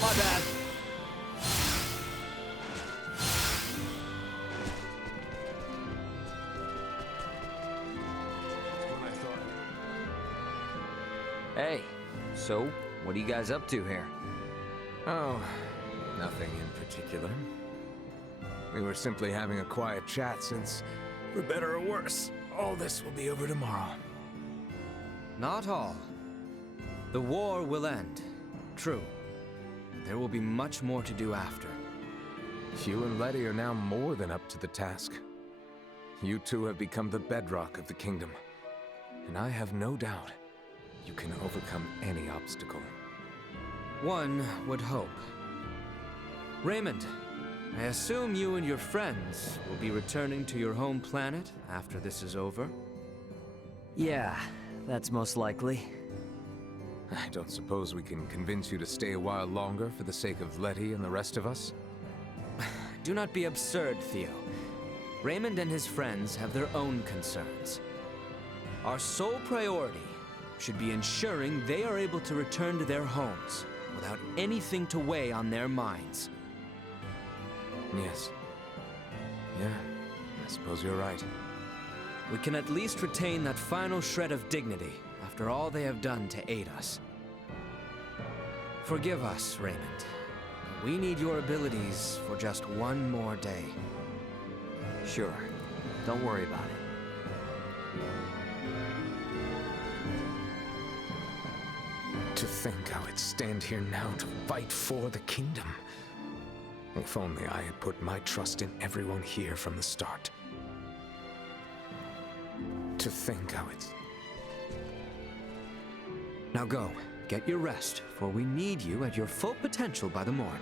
My bad. Hey, so what are you guys up to here? Oh, nothing in particular. We were simply having a quiet chat since, for better or worse, all this will be over tomorrow. Not all. The war will end. True. There will be much more to do after. You and Letty are now more than up to the task. You two have become the bedrock of the kingdom. And I have no doubt you can overcome any obstacle. One would hope. Raymond, I assume you and your friends will be returning to your home planet after this is over? Yeah, that's most likely. I don't suppose we can convince you to stay a while longer for the sake of Letty and the rest of us? Do not be absurd, Theo. Raymond and his friends have their own concerns. Our sole priority should be ensuring they are able to return to their homes without anything to weigh on their minds. Yes. Yeah, I suppose you're right. We can at least retain that final shred of dignity after all they have done to aid us. Forgive us, Raymond. But we need your abilities for just one more day. Sure. Don't worry about it. To think I would stand here now to fight for the kingdom. If only I had put my trust in everyone here from the start. To think I would... Now go, get your rest, for we need you at your full potential by the morn.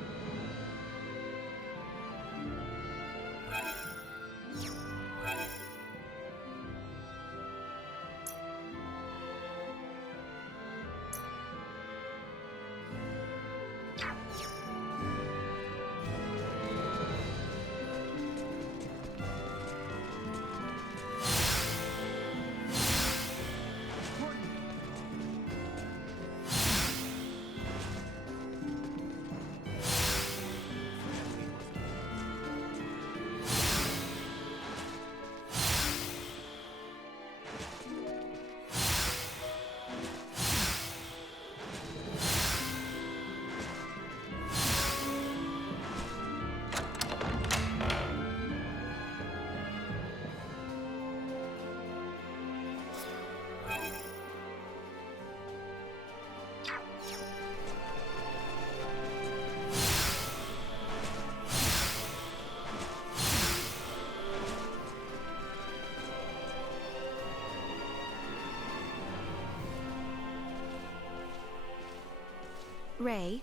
Ray,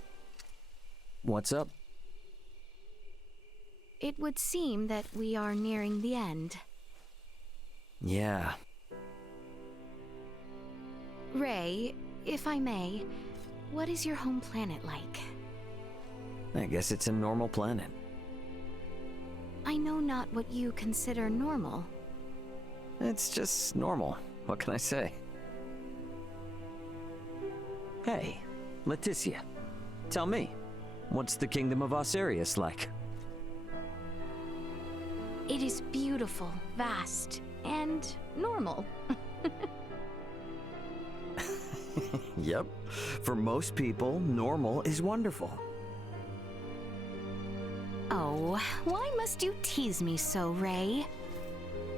What's up? it would seem that we are nearing the end. Yeah. Ray, if I may, what is your home planet like? I guess it's a normal planet. I know not what you consider normal. It's just normal. What can I say? Hey, Leticia. Tell me, what's the kingdom of Osirius like? It is beautiful, vast, and normal. Yep. For most people, normal is wonderful. Oh, why must you tease me so, Ray?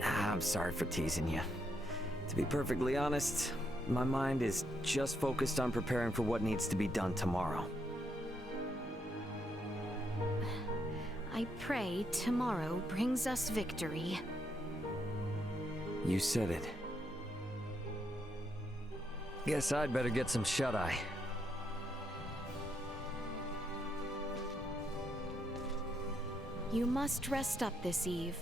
I'm sorry for teasing you. To be perfectly honest, my mind is just focused on preparing for what needs to be done tomorrow. I pray tomorrow brings us victory. You said it. Guess I'd better get some shut-eye. You must rest up this eve.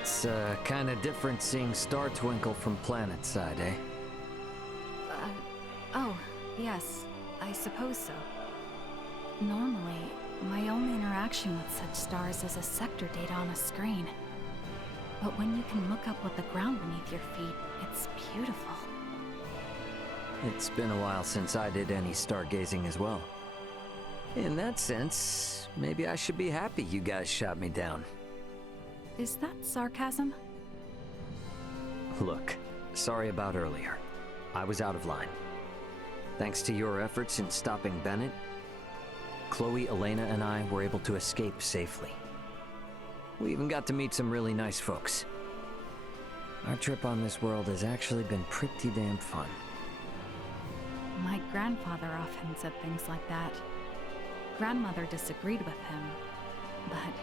It's kinda different seeing Star Twinkle from planet side, eh? Oh, yes. I I suppose so. Normally, my only interaction with such stars is a sector data on a screen. But when you can look up at the ground beneath your feet, it's beautiful. It's been a while since I did any stargazing as well. In that sense, maybe I should be happy you guys shot me down. Is that sarcasm? Look, sorry about earlier. I was out of line. Thanks to your efforts in stopping Bennett, Chloe, Elena, and I were able to escape safely. We even got to meet some really nice folks. Our trip on this world has actually been pretty damn fun. My grandfather often said things like that. Grandmother disagreed with him, but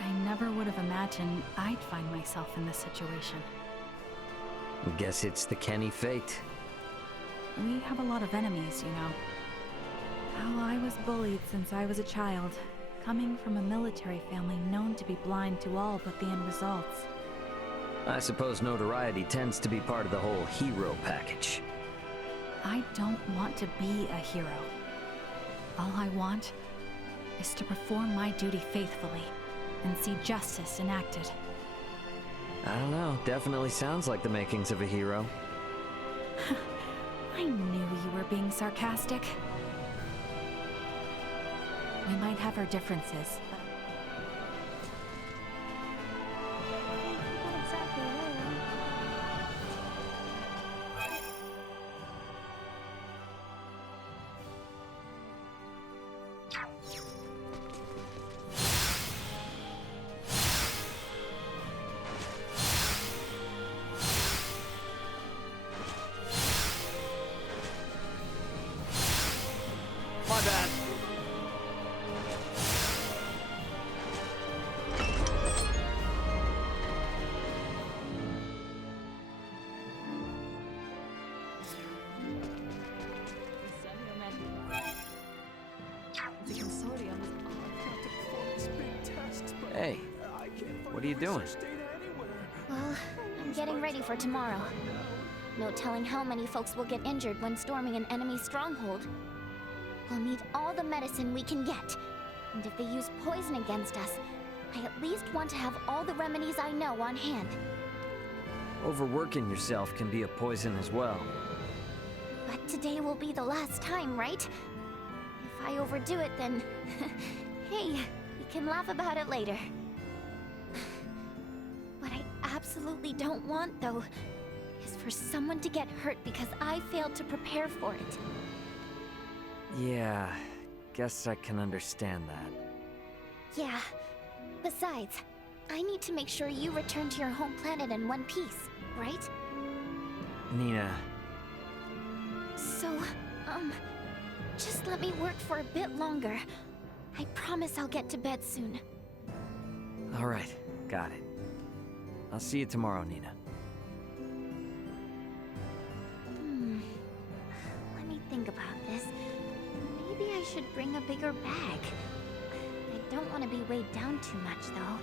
I never would have imagined I'd find myself in this situation. Guess it's the Kenny fate. We have a lot of enemies, you know. How I was bullied since I was a child, coming from a military family known to be blind to all but the end results. I suppose notoriety tends to be part of the whole hero package. I don't want to be a hero. All I want is to perform my duty faithfully and see justice enacted. I don't know, definitely sounds like the makings of a hero. I knew you were being sarcastic. We might have our differences, but... Not exactly where. My bad. Hey, what are you doing? Well, I'm getting ready for tomorrow. No telling how many folks will get injured when storming an enemy stronghold. We'll need all the medicine we can get. And if they use poison against us, I at least want to have all the remedies I know on hand. Overworking yourself can be a poison as well. But today will be the last time, right? If I overdo it, then... hey, we can laugh about it later. What I absolutely don't want, though, is for someone to get hurt because I failed to prepare for it. Yeah, guess I can understand that. Yeah. Besides, I need to make sure you return to your home planet in one piece, right? Nina... So, just let me work for a bit longer. I promise I'll get to bed soon. Alright, got it. I'll see you tomorrow, Nina. Let me think about this. Maybe I should bring a bigger bag. I don't want to be weighed down too much, though.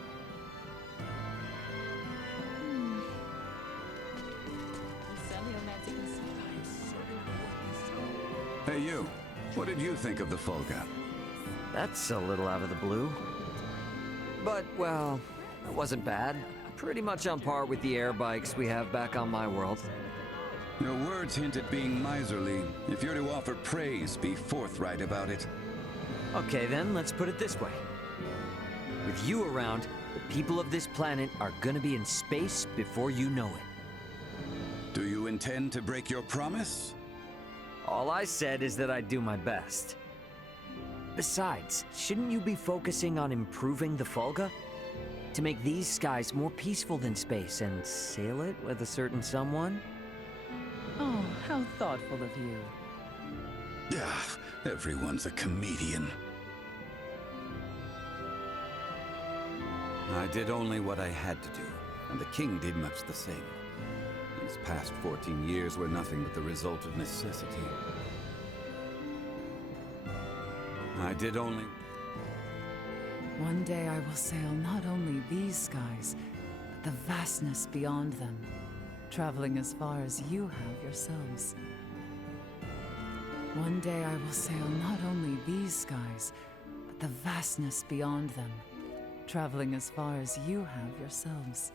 Hey you, what did you think of the Folga? That's a little out of the blue. But, well, it wasn't bad. Pretty much on par with the air bikes we have back on my world. Your words hint at being miserly. If you're to offer praise, be forthright about it. Okay then, let's put it this way. With you around, the people of this planet are gonna be in space before you know it. Do you intend to break your promise? All I said is that I'd do my best. Besides, shouldn't you be focusing on improving the Folga? To make these skies more peaceful than space and sail it with a certain someone? Oh, how thoughtful of you. Yeah, everyone's a comedian. I did only what I had to do, and the king did much the same. These past 14 years were nothing but the result of necessity. I did only... One day I will sail not only these skies, but the vastness beyond them, traveling as far as you have yourselves. One day I will sail not only these skies, but the vastness beyond them, traveling as far as you have yourselves.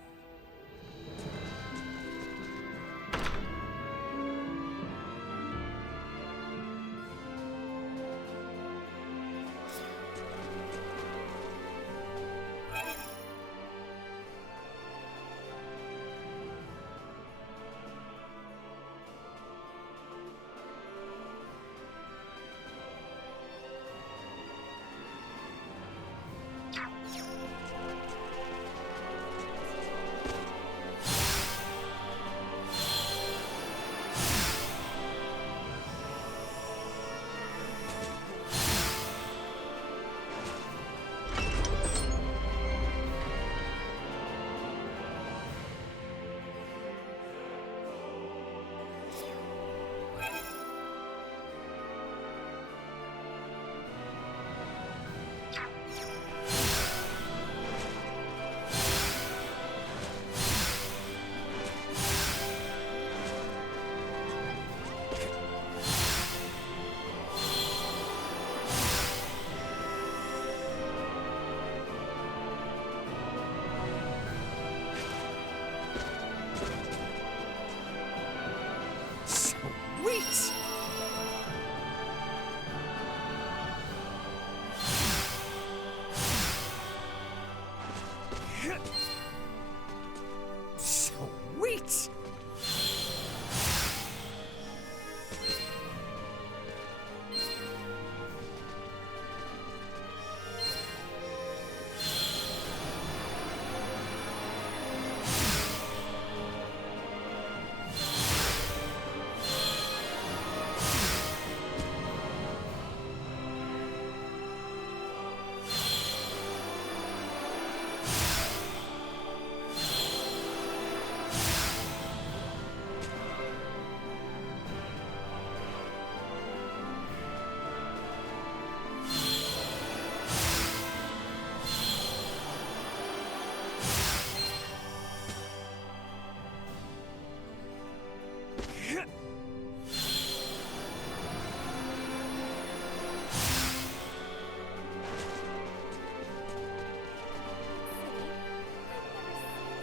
Sweet!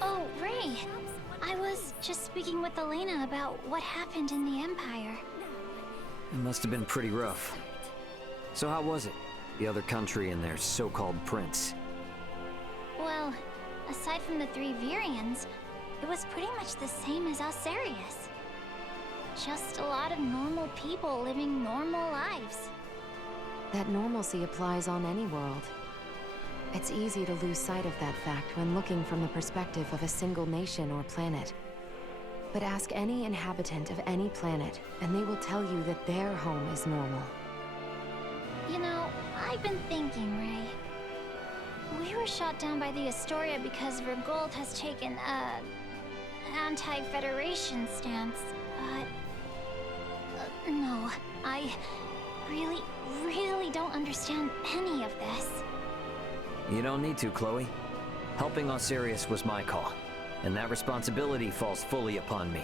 Oh, Ray. I was just speaking with Elena about what happened in the Empire. It must have been pretty rough. So how was it? The other country and their so-called prince? Well, aside from the 3 Virians, it was pretty much the same as Alcerius. Just a lot of normal people living normal lives. That normalcy applies on any world. It's easy to lose sight of that fact when looking from the perspective of a single nation or planet. But ask any inhabitant of any planet, and they will tell you that their home is normal. You know, I've been thinking, Ray. We were shot down by the Astoria because Vergold has taken a anti-Federation stance, but no, I really don't understand any of this. You don't need to, Chloe. Helping Osiris was my call, and that responsibility falls fully upon me.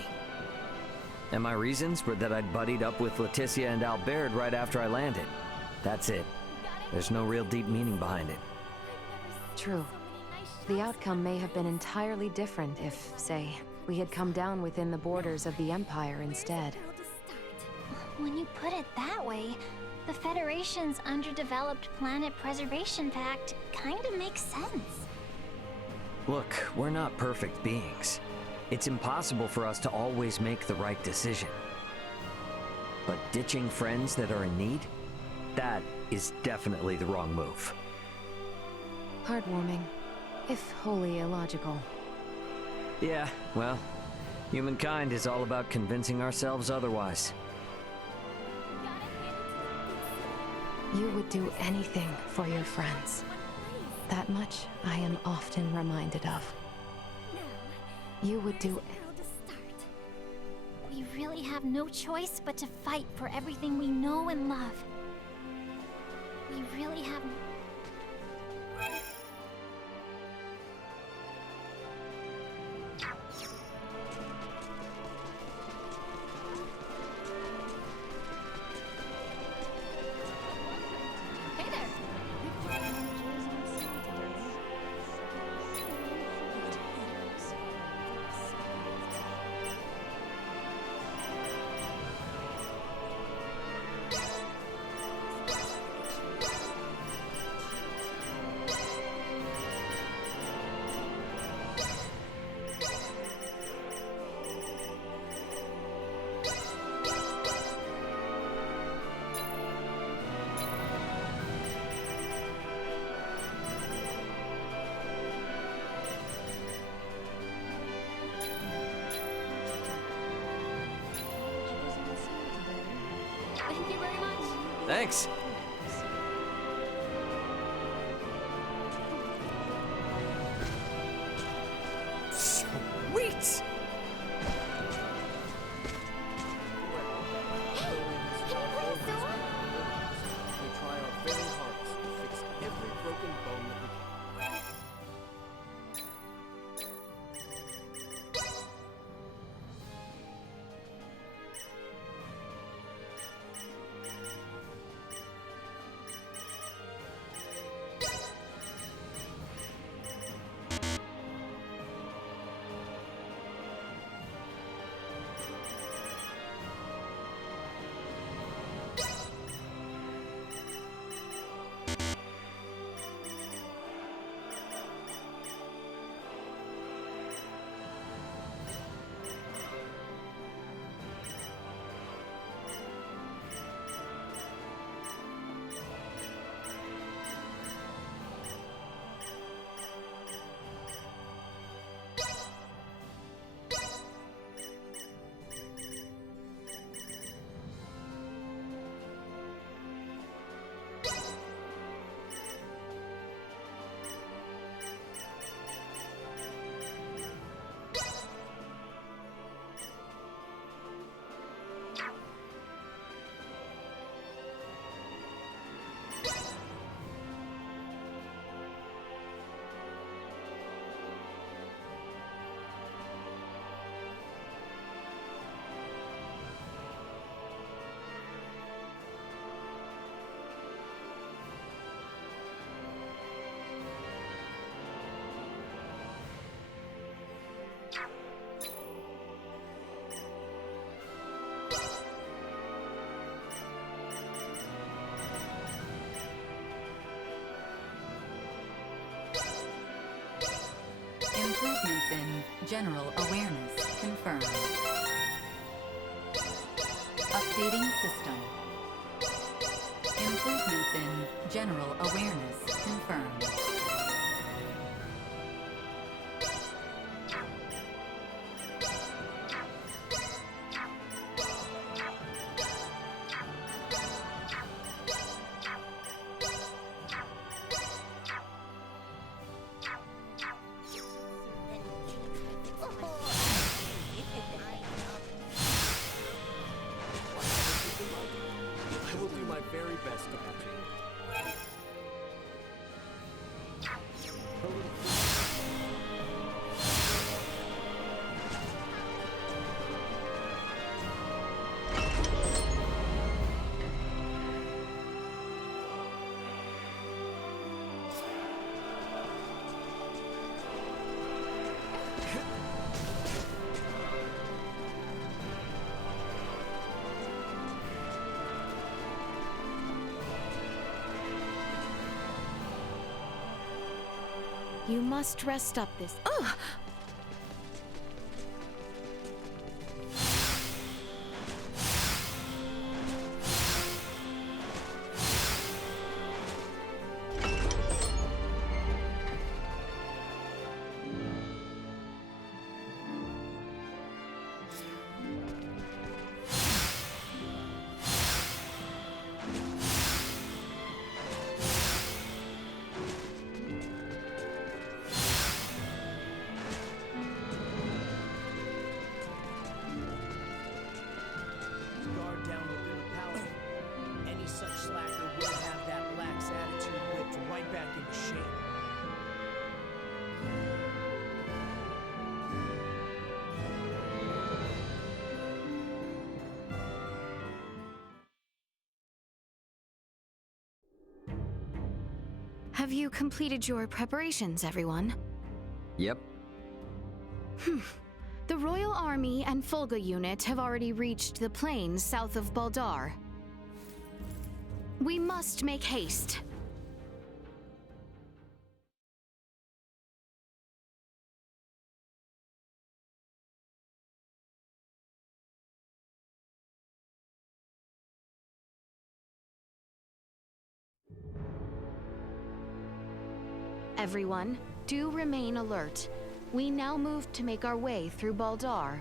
And my reasons were that I'd buddied up with Leticia and Albert right after I landed. That's it. There's no real deep meaning behind it. True. The outcome may have been entirely different if, say, we had come down within the borders of the Empire instead. When you put it that way, the Federation's underdeveloped Planet Preservation Pact kinda makes sense. Look, we're not perfect beings. It's impossible for us to always make the right decision. But ditching friends that are in need? That is definitely the wrong move. Heartwarming, if wholly illogical. Yeah, well, humankind is all about convincing ourselves otherwise. You would do anything for your friends. That much I am often reminded of. You would do... We really have no choice but to fight for everything we know and love. We really have... Thanks. Sweet! Improvements in general awareness confirmed. Updating system. Improvements in general awareness confirmed. I will do my very best to help you. You must rest up this. Ugh! Guard down within the palace. Any such slacker will have that lax attitude whipped right back into shape. Have you completed your preparations, everyone? Yep. The Royal Army and Fulga unit have already reached the plains south of Baldar. We must make haste. Everyone, do remain alert. We now move to make our way through Baldar.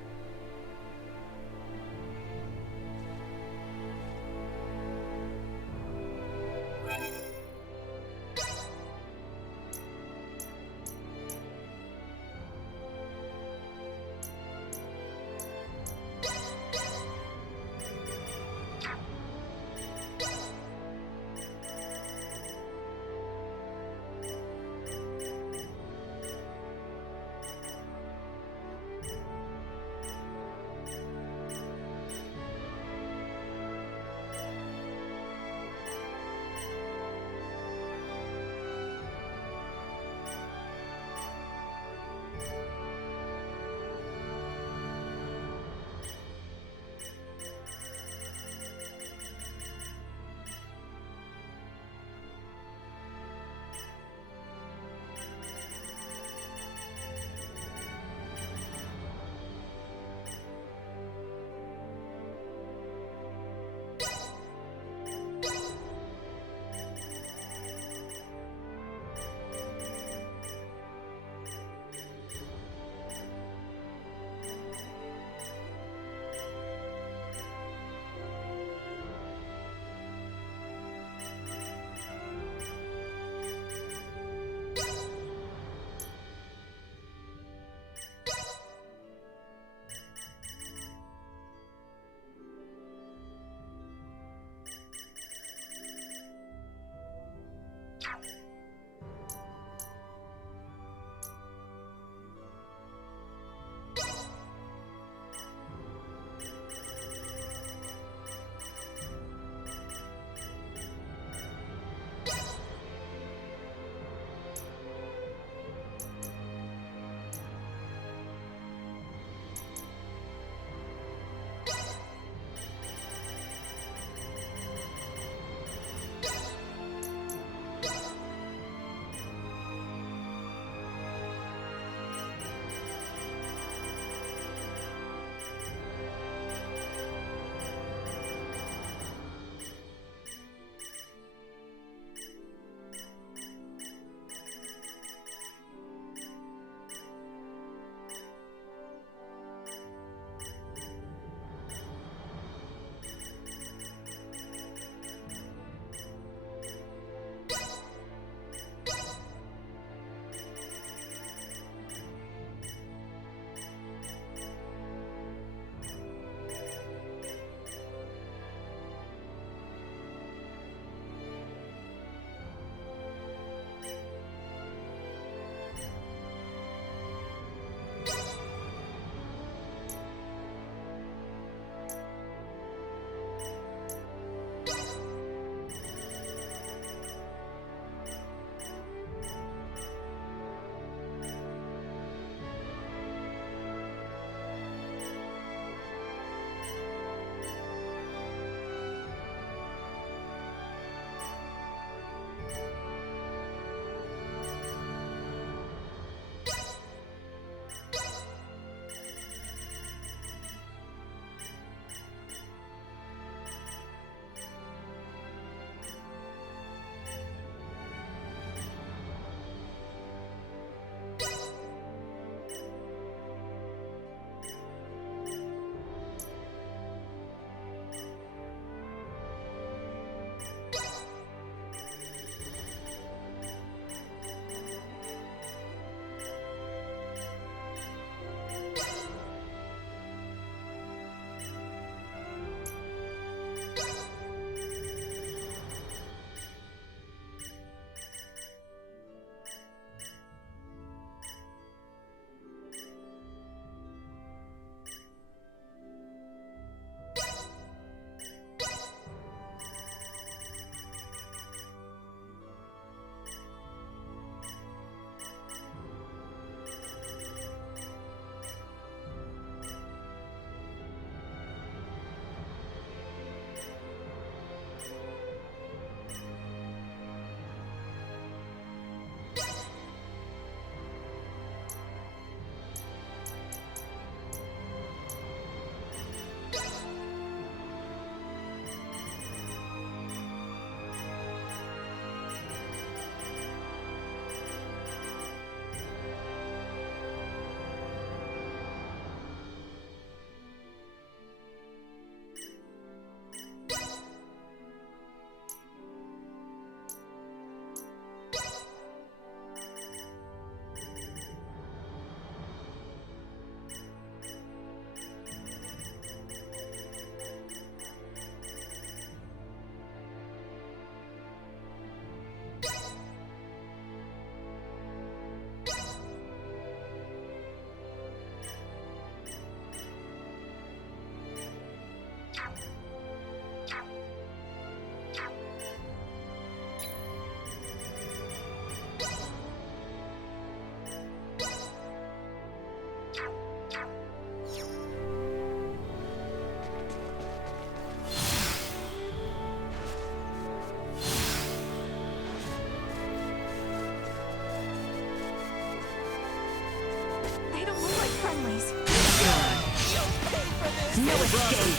No escape!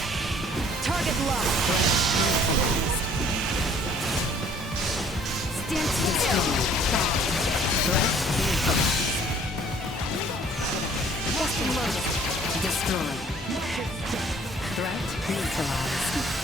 Target locked! Stand still! Threat neutralized. Custom loaded. Destroyed. Threat neutralized.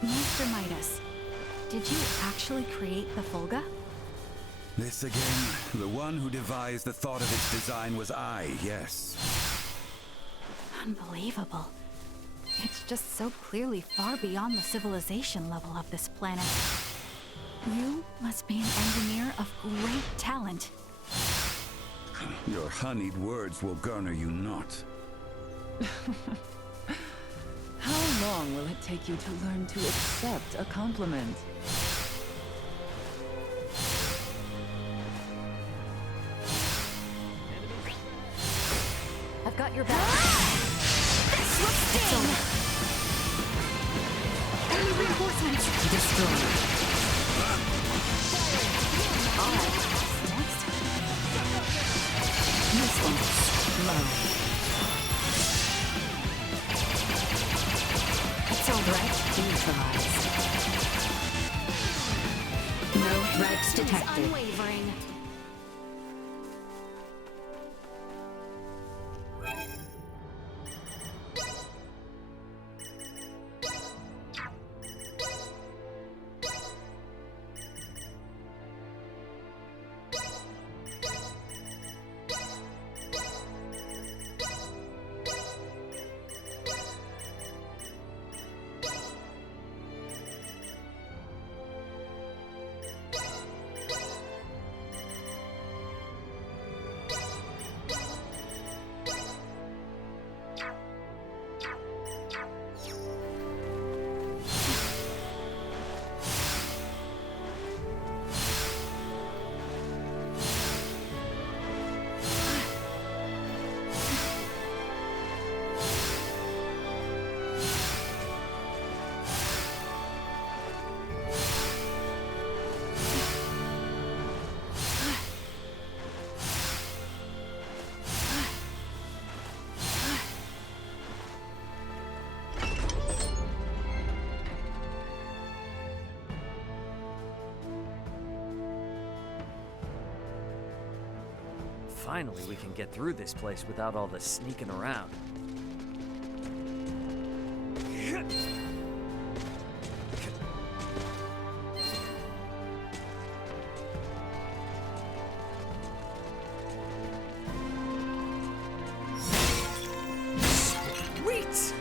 Master Midas, did you actually create the Folga? This again? The one who devised the thought of its design was I, yes. Unbelievable. It's just so clearly far beyond the civilization level of this planet. You must be an engineer of great talent. Your honeyed words will garner you not. How long will it take you to learn to accept a compliment? I've got your back. This will sting! Enemy reinforcements! Destroyed. Alright. Next? Usefulness. Low. Threat neutralized. No threats detected. Unwavering. Finally, we can get through this place without all the sneaking around. Sweet!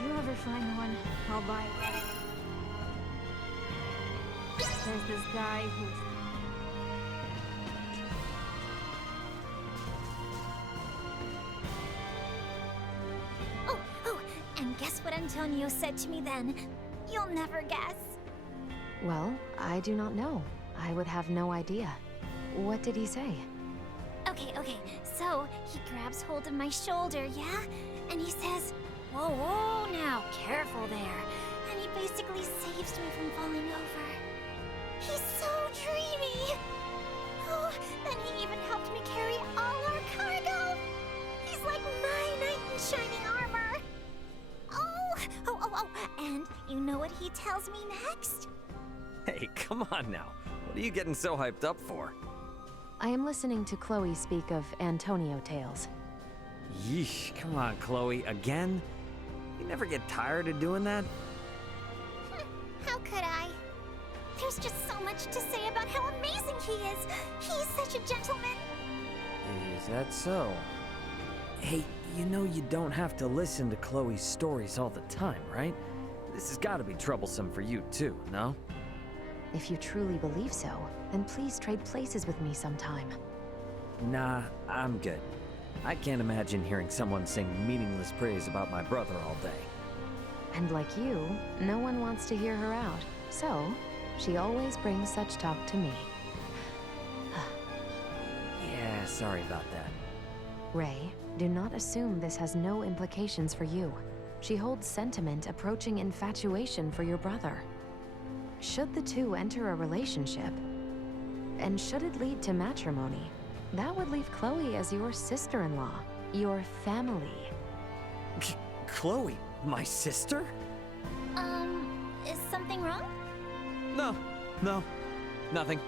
If you ever find one, I'll buy it. There's this guy who's... Oh, and guess what Antonio said to me then? You'll never guess. Well, I do not know. I would have no idea. What did he say? Okay, so he grabs hold of my shoulder, yeah? And he says, whoa, now, careful there. And he basically saves me from falling over. He's so dreamy. Oh, and he even helped me carry all our cargo. He's like my knight in shining armor. Oh, and you know what he tells me next? Hey, come on now. What are you getting so hyped up for? I am listening to Chloe speak of Antonio tales. Yeesh, come on, Chloe, again? You never get tired of doing that? How could I? There's just so much to say about how amazing he is. He's such a gentleman. Is that so? Hey, you know you don't have to listen to Chloe's stories all the time, right? This has got to be troublesome for you too, no? If you truly believe so, then please trade places with me sometime. Nah, I'm good. I can't imagine hearing someone sing meaningless praise about my brother all day. And like you, no one wants to hear her out. So, she always brings such talk to me. Yeah, sorry about that. Ray, do not assume this has no implications for you. She holds sentiment approaching infatuation for your brother. Should the two enter a relationship, and should it lead to matrimony, that would leave Chloe as your sister-in-law, your family. Chloe, my sister? Is something wrong? No, nothing.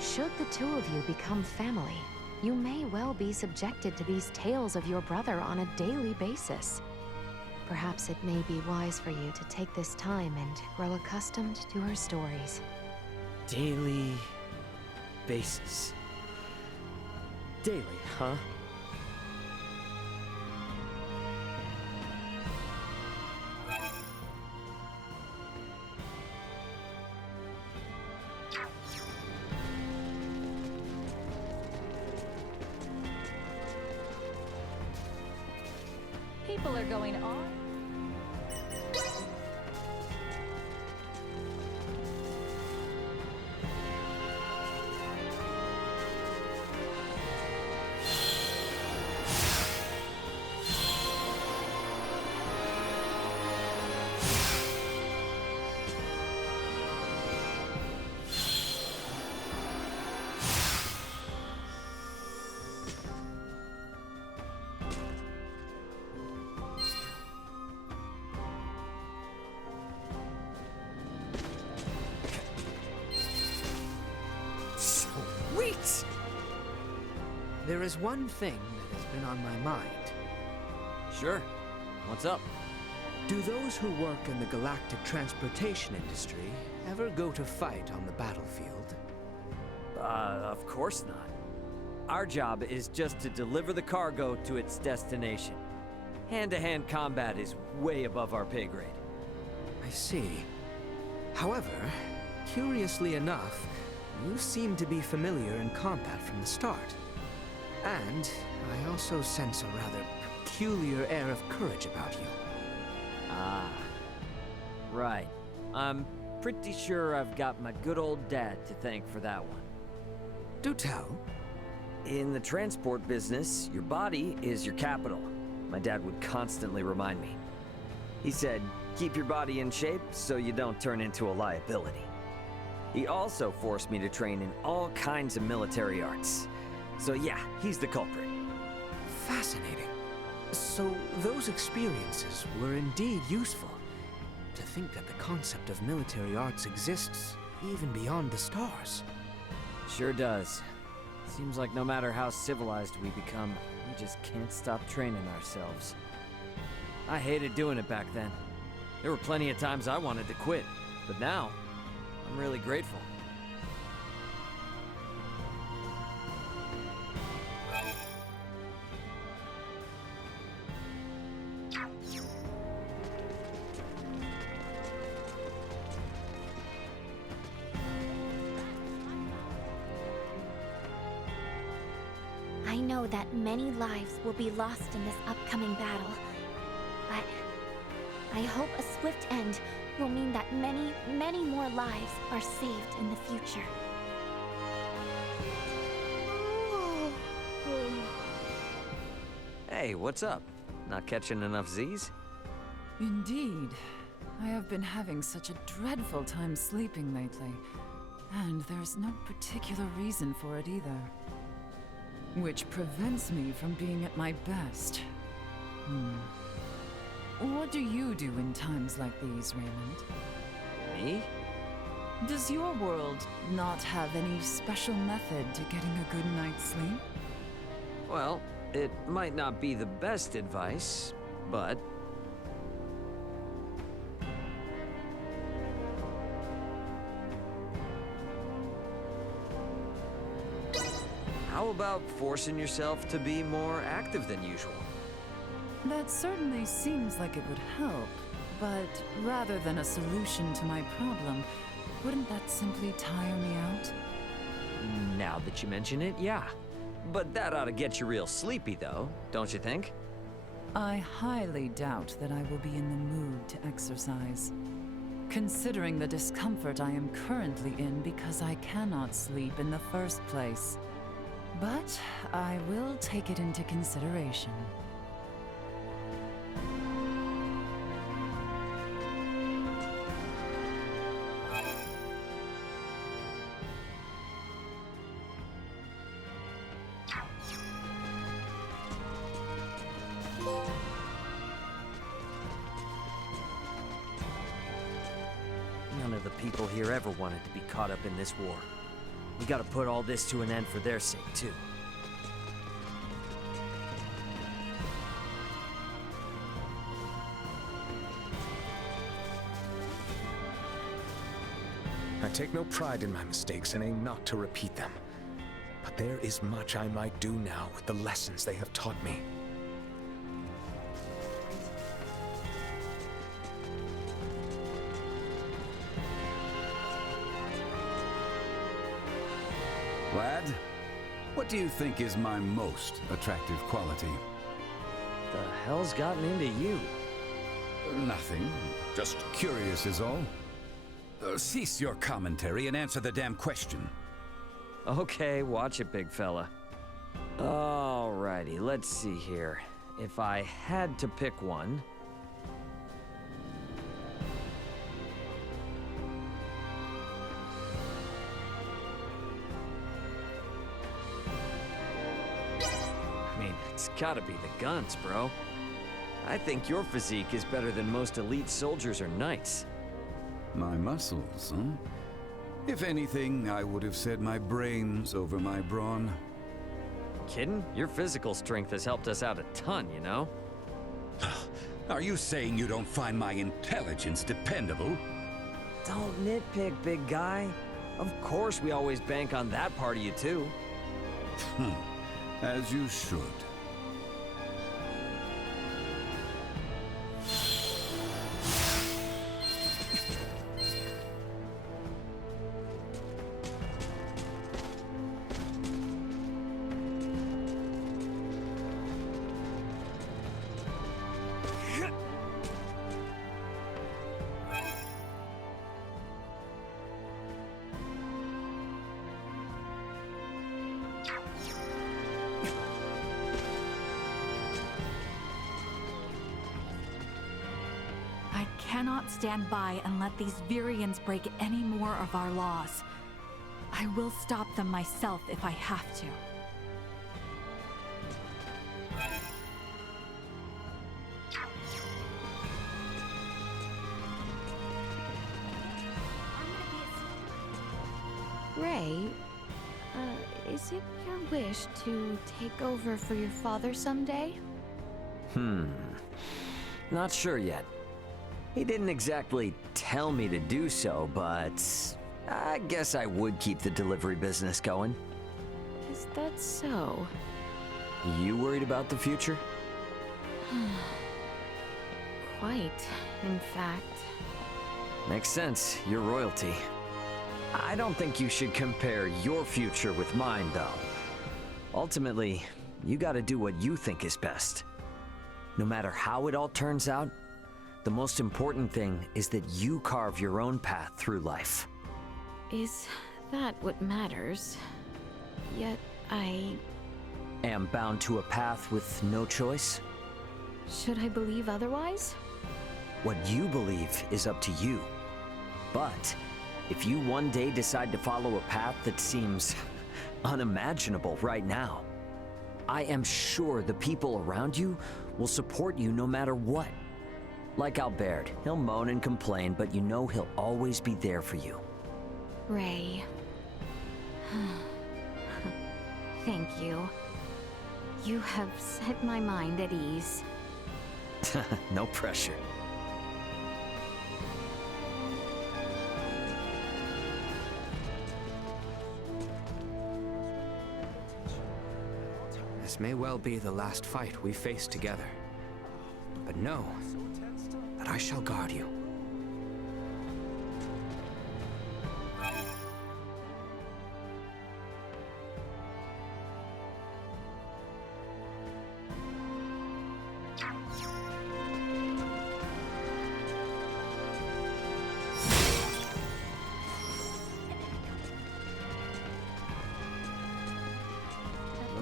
Should the two of you become family, you may well be subjected to these tales of your brother on a daily basis. Perhaps it may be wise for you to take this time and grow accustomed to her stories. Daily basis. Daily, huh? People are going on. Sweet! There is one thing that has been on my mind. Sure. What's up? Do those who work in the galactic transportation industry ever go to fight on the battlefield? Of course not. Our job is just to deliver the cargo to its destination. Hand-to-hand combat is way above our pay grade. I see. However, curiously enough, you seem to be familiar in combat from the start. And I also sense a rather peculiar air of courage about you. Ah. Right. I'm pretty sure I've got my good old dad to thank for that one. Do tell. In the transport business, your body is your capital. My dad would constantly remind me. He said, keep your body in shape so you don't turn into a liability. He also forced me to train in all kinds of military arts. So yeah, he's the culprit. Fascinating. So those experiences were indeed useful. To think that the concept of military arts exists even beyond the stars. Sure does. Seems like no matter how civilized we become, we just can't stop training ourselves. I hated doing it back then. There were plenty of times I wanted to quit, but now, I'm really grateful. I know that many lives will be lost in this upcoming battle, but I hope a swift end will mean that many, many more lives are saved in the future. Hey, what's up? Not catching enough Z's? Indeed. I have been having such a dreadful time sleeping lately. And there's no particular reason for it either. Which prevents me from being at my best. What do you do in times like these, Raymond? Me? Does your world not have any special method to getting a good night's sleep? Well, it might not be the best advice, but... How about forcing yourself to be more active than usual? That certainly seems like it would help, but rather than a solution to my problem, Wouldn't that simply tire me out? Now that you mention it, yeah. But that ought to get you real sleepy, though, don't you think? I highly doubt that I will be in the mood to exercise. Considering the discomfort I am currently in because I cannot sleep in the first place. But I will take it into consideration. None of the people here ever wanted to be caught up in this war. We gotta put all this to an end for their sake, too. I take no pride in my mistakes and aim not to repeat them. But there is much I might do now with the lessons they have taught me. Lad, what do you think is my most attractive quality? The hell's gotten into you? Nothing. Just curious is all. Cease your commentary and answer the damn question. Okay, watch it, big fella. Alrighty, let's see here. If I had to pick one... I mean, it's gotta be the guns, bro. I think your physique is better than most elite soldiers or knights. My muscles, huh? If anything, I would have said my brains over my brawn. Kidding? Your physical strength has helped us out a ton, you know? Are you saying you don't find my intelligence dependable? Don't nitpick, big guy. Of course we always bank on that part of you, too. As you should. I cannot stand by and let these Virians break any more of our laws. I will stop them myself if I have to. Ray, is it your wish to take over for your father someday? Not sure yet. He didn't exactly tell me to do so, but I guess I would keep the delivery business going. Is that so? You worried about the future? Quite, in fact. Makes sense. You're royalty. I don't think you should compare your future with mine, though. Ultimately, you gotta do what you think is best. No matter how it all turns out, the most important thing is that you carve your own path through life. Is that what matters? Yet I... Am bound to a path with no choice? Should I believe otherwise? What you believe is up to you. But if you one day decide to follow a path that seems unimaginable right now, I am sure the people around you will support you no matter what. Like Albert, he'll moan and complain, but you know he'll always be there for you. Ray. Thank you. You have set my mind at ease. No pressure. This may well be the last fight we face together. But know that I shall guard you.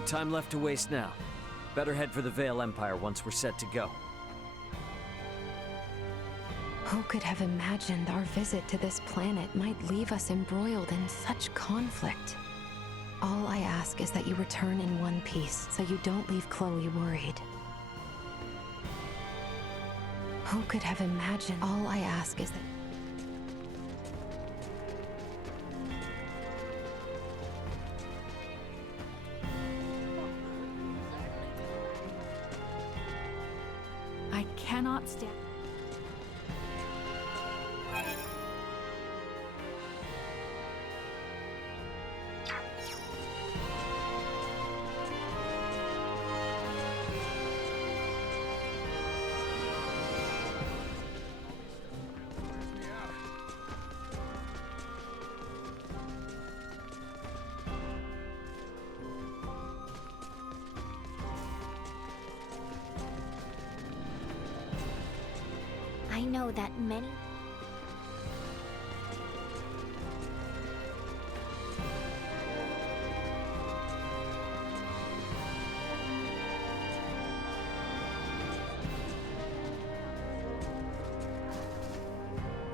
time left to waste now. Better head for the Vale Empire once we're set to go. Who could have imagined our visit to this planet might leave us embroiled in such conflict? All I ask is that you return in one piece, so you don't leave Chloe worried. Who could have imagined? All I ask is that... I cannot stand. I know that many...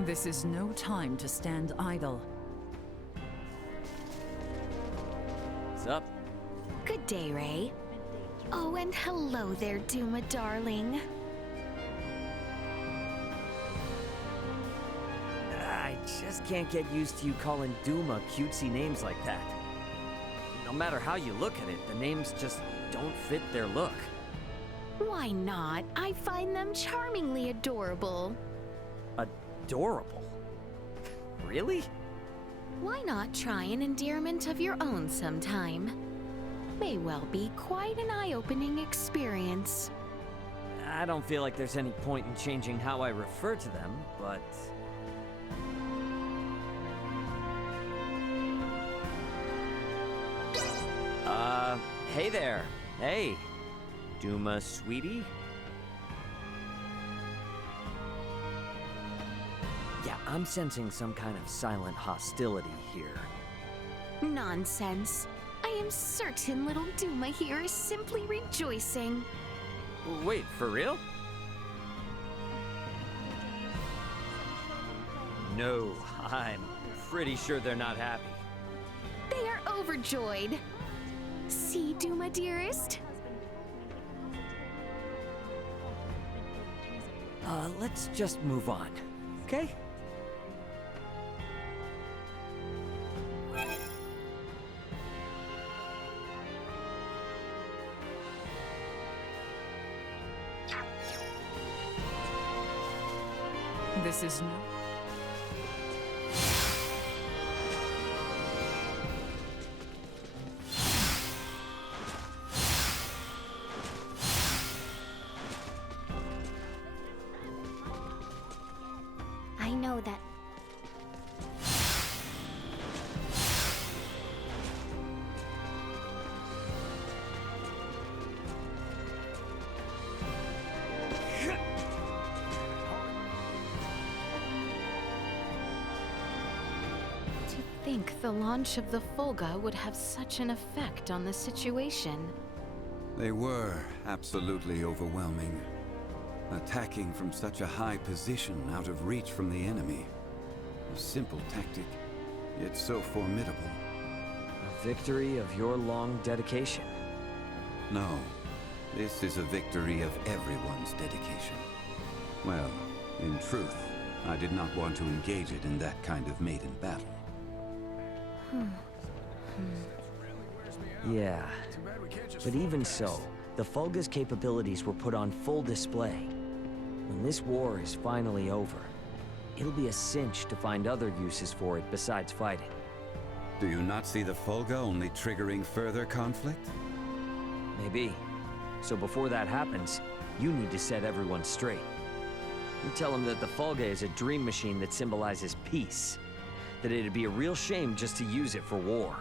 This is no time to stand idle. What's up? Good day, Ray. Oh, and hello there, Duma darling. I just can't get used to you calling Duma cutesy names like that. No matter how you look at it, the names just don't fit their look. Why not? I find them charmingly adorable. Adorable? Really? Why not try an endearment of your own sometime? May well be quite an eye-opening experience. I don't feel like there's any point in changing how I refer to them, but... hey there. Hey, Duma sweetie? Yeah, I'm sensing some kind of silent hostility here. Nonsense. I am certain little Duma here is simply rejoicing. Wait, for real? No, I'm pretty sure they're not happy. They are overjoyed. See, Duma dearest? Let's just move on, okay? This is no... I know that... To think the launch of the Folga would have such an effect on the situation. They were absolutely overwhelming. Attacking from such a high position out of reach from the enemy. A simple tactic, yet so formidable. A victory of your long dedication. No, this is a victory of everyone's dedication. Well, in truth, I did not want to engage it in that kind of maiden battle. Yeah, but even so, the Fulga's capabilities were put on full display. When this war is finally over, it'll be a cinch to find other uses for it besides fighting. Do you not see the Fulga only triggering further conflict? Maybe. So before that happens, you need to set everyone straight. You tell them that the Fulga is a dream machine that symbolizes peace. That it'd be a real shame just to use it for war.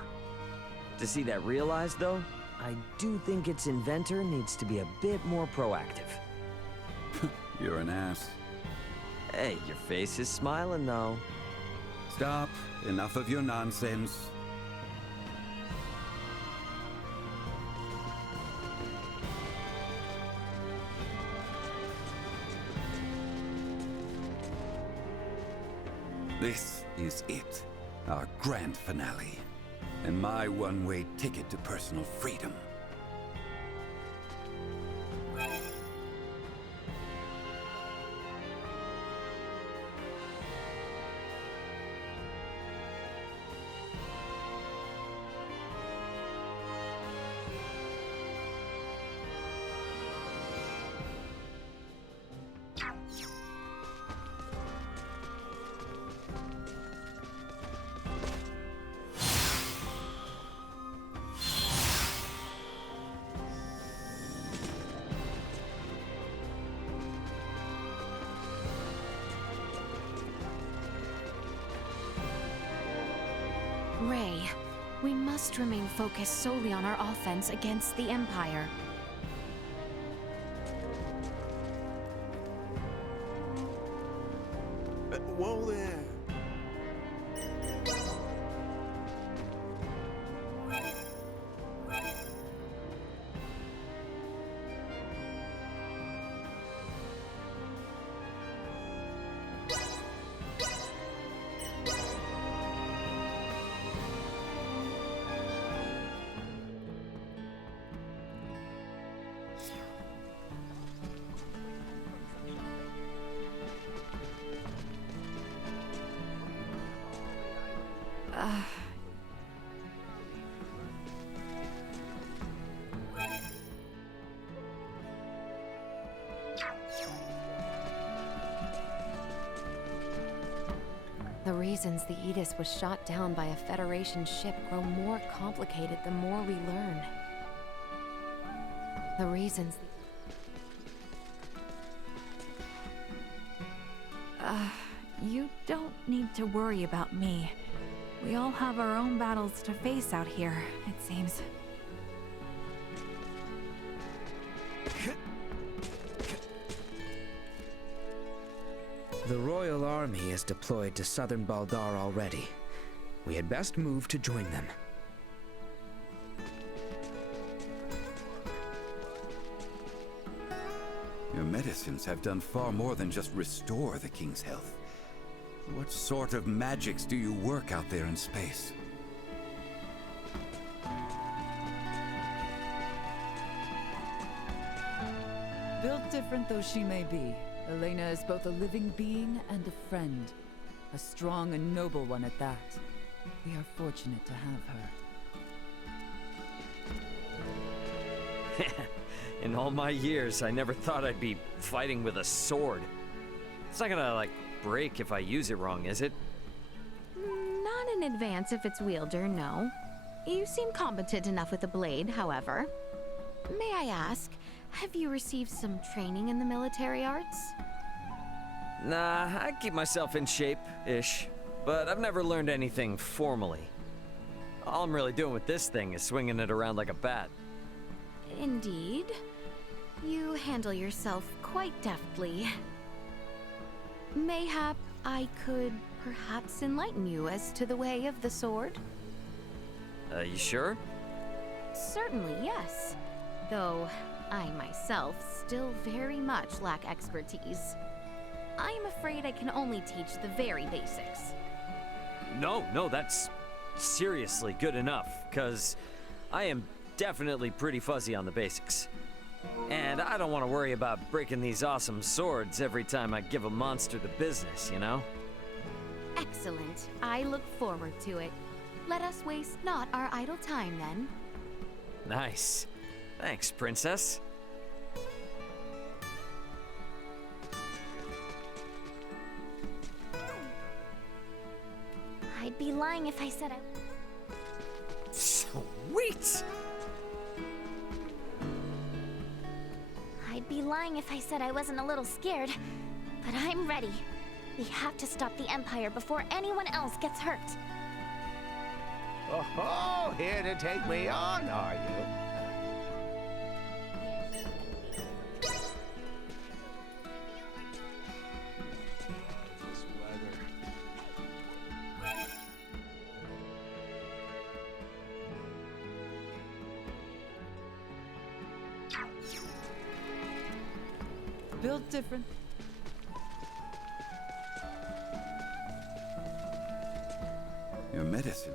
To see that realized, though, I do think its inventor needs to be a bit more proactive. You're an ass. Hey, your face is smiling, though. Stop. Enough of your nonsense. This is it. Our grand finale. And my one-way ticket to personal freedom. Ray, we must remain focused solely on our offense against the Empire. Whoa there. The reasons the Aegis was shot down by a Federation ship grow more complicated the more we learn. The reasons You don't need to worry about me. We all have our own battles to face out here, it seems. The Royal Army is deployed to southern Baldar already. We had best move to join them. Your medicines have done far more than just restore the king's health. What sort of magics do you work out there in space? Built different though she may be, Elena is both a living being and a friend. A strong and noble one at that. We are fortunate to have her. In all my years, I never thought I'd be fighting with a sword. It's not gonna, like, break if I use it wrong, is it? Not in advance if it's wielder, no. You seem competent enough with a blade, however. May I ask, have you received some training in the military arts? Nah, I keep myself in shape-ish, but I've never learned anything formally. All I'm really doing with this thing is swinging it around like a bat. Indeed. You handle yourself quite deftly. Mayhap I could perhaps enlighten you as to the way of the sword? You sure? Certainly, yes. Though I myself still very much lack expertise. I am afraid I can only teach the very basics. No, that's seriously good enough, 'cause I am definitely pretty fuzzy on the basics. And I don't want to worry about breaking these awesome swords every time I give a monster the business, you know? Excellent. I look forward to it. Let us waste not our idle time, then. Nice. Thanks, Princess. I'd be lying if I said I... Sweet! I'd be lying if I said I wasn't a little scared. But I'm ready. We have to stop the Empire before anyone else gets hurt. Oh, here to take me on, are you? This weather. Built different. medicine.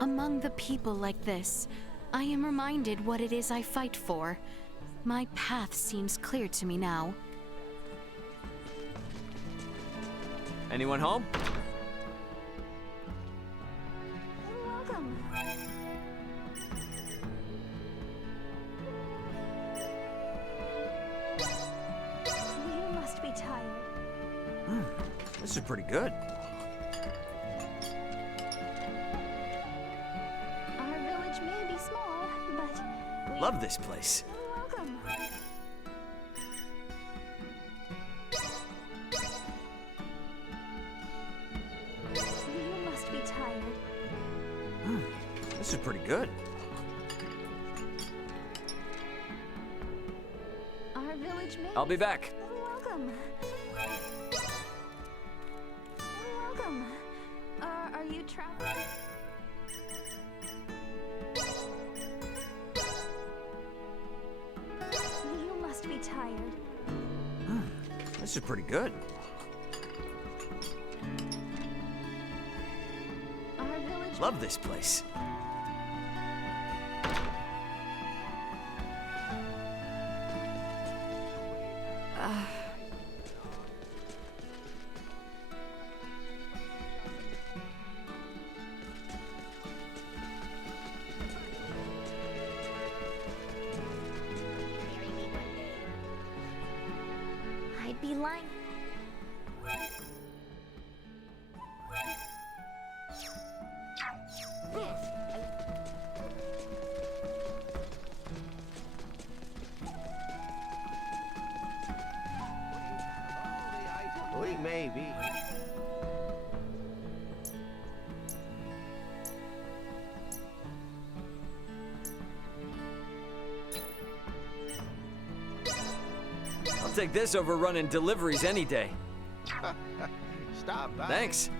Among the people like this, I am reminded what it is I fight for. My path seems clear to me now. Anyone home? Welcome. You must be tired. This is pretty good. Our village may be small, but we Love this place. welcome. You must be tired. This is pretty good. Our village may I'll be back. welcome. Welcome. Are you traveling? You must be tired. This is pretty good. Our village Love this place. I'd be lying. We may be. I'll take this over running deliveries any day. Stop by. Thanks.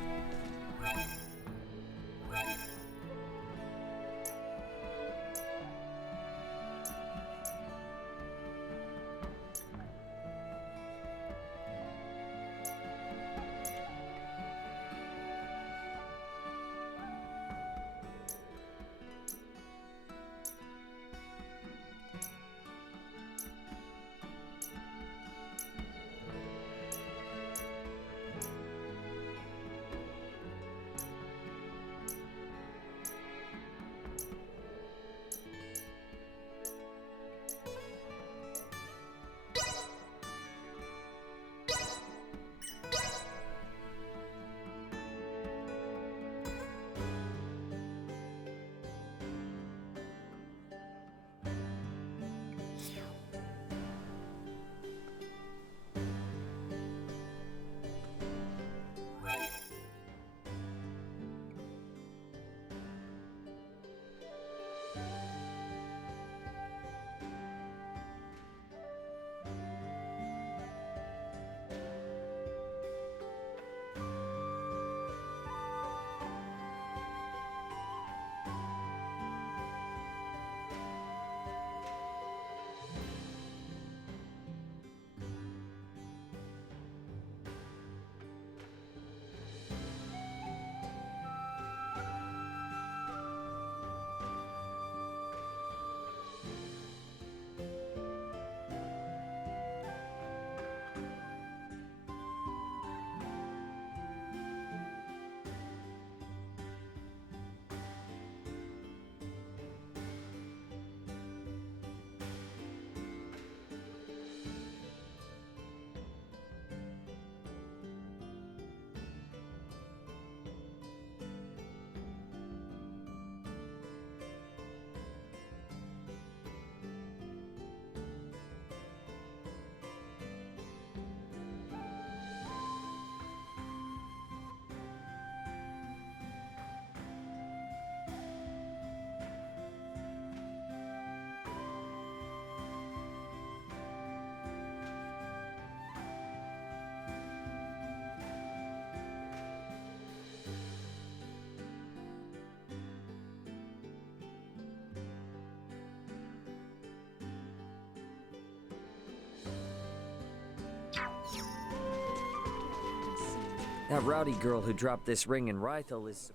That rowdy girl who dropped this ring in Rythel is...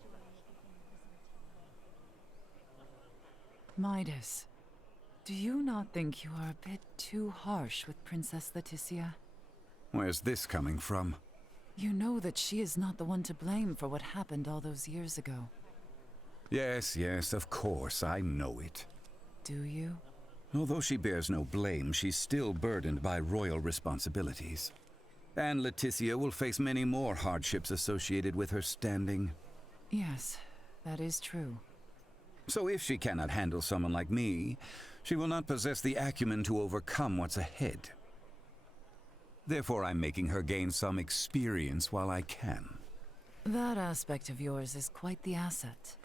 Midas, do you not think you are a bit too harsh with Princess Leticia? Where's this coming from? You know that she is not the one to blame for what happened all those years ago. Yes, yes, of course, I know it. Do you? Although she bears no blame, she's still burdened by royal responsibilities. And Leticia will face many more hardships associated with her standing. Yes, that is true. So if she cannot handle someone like me, she will not possess the acumen to overcome what's ahead. Therefore, I'm making her gain some experience while I can. That aspect of yours is quite the asset.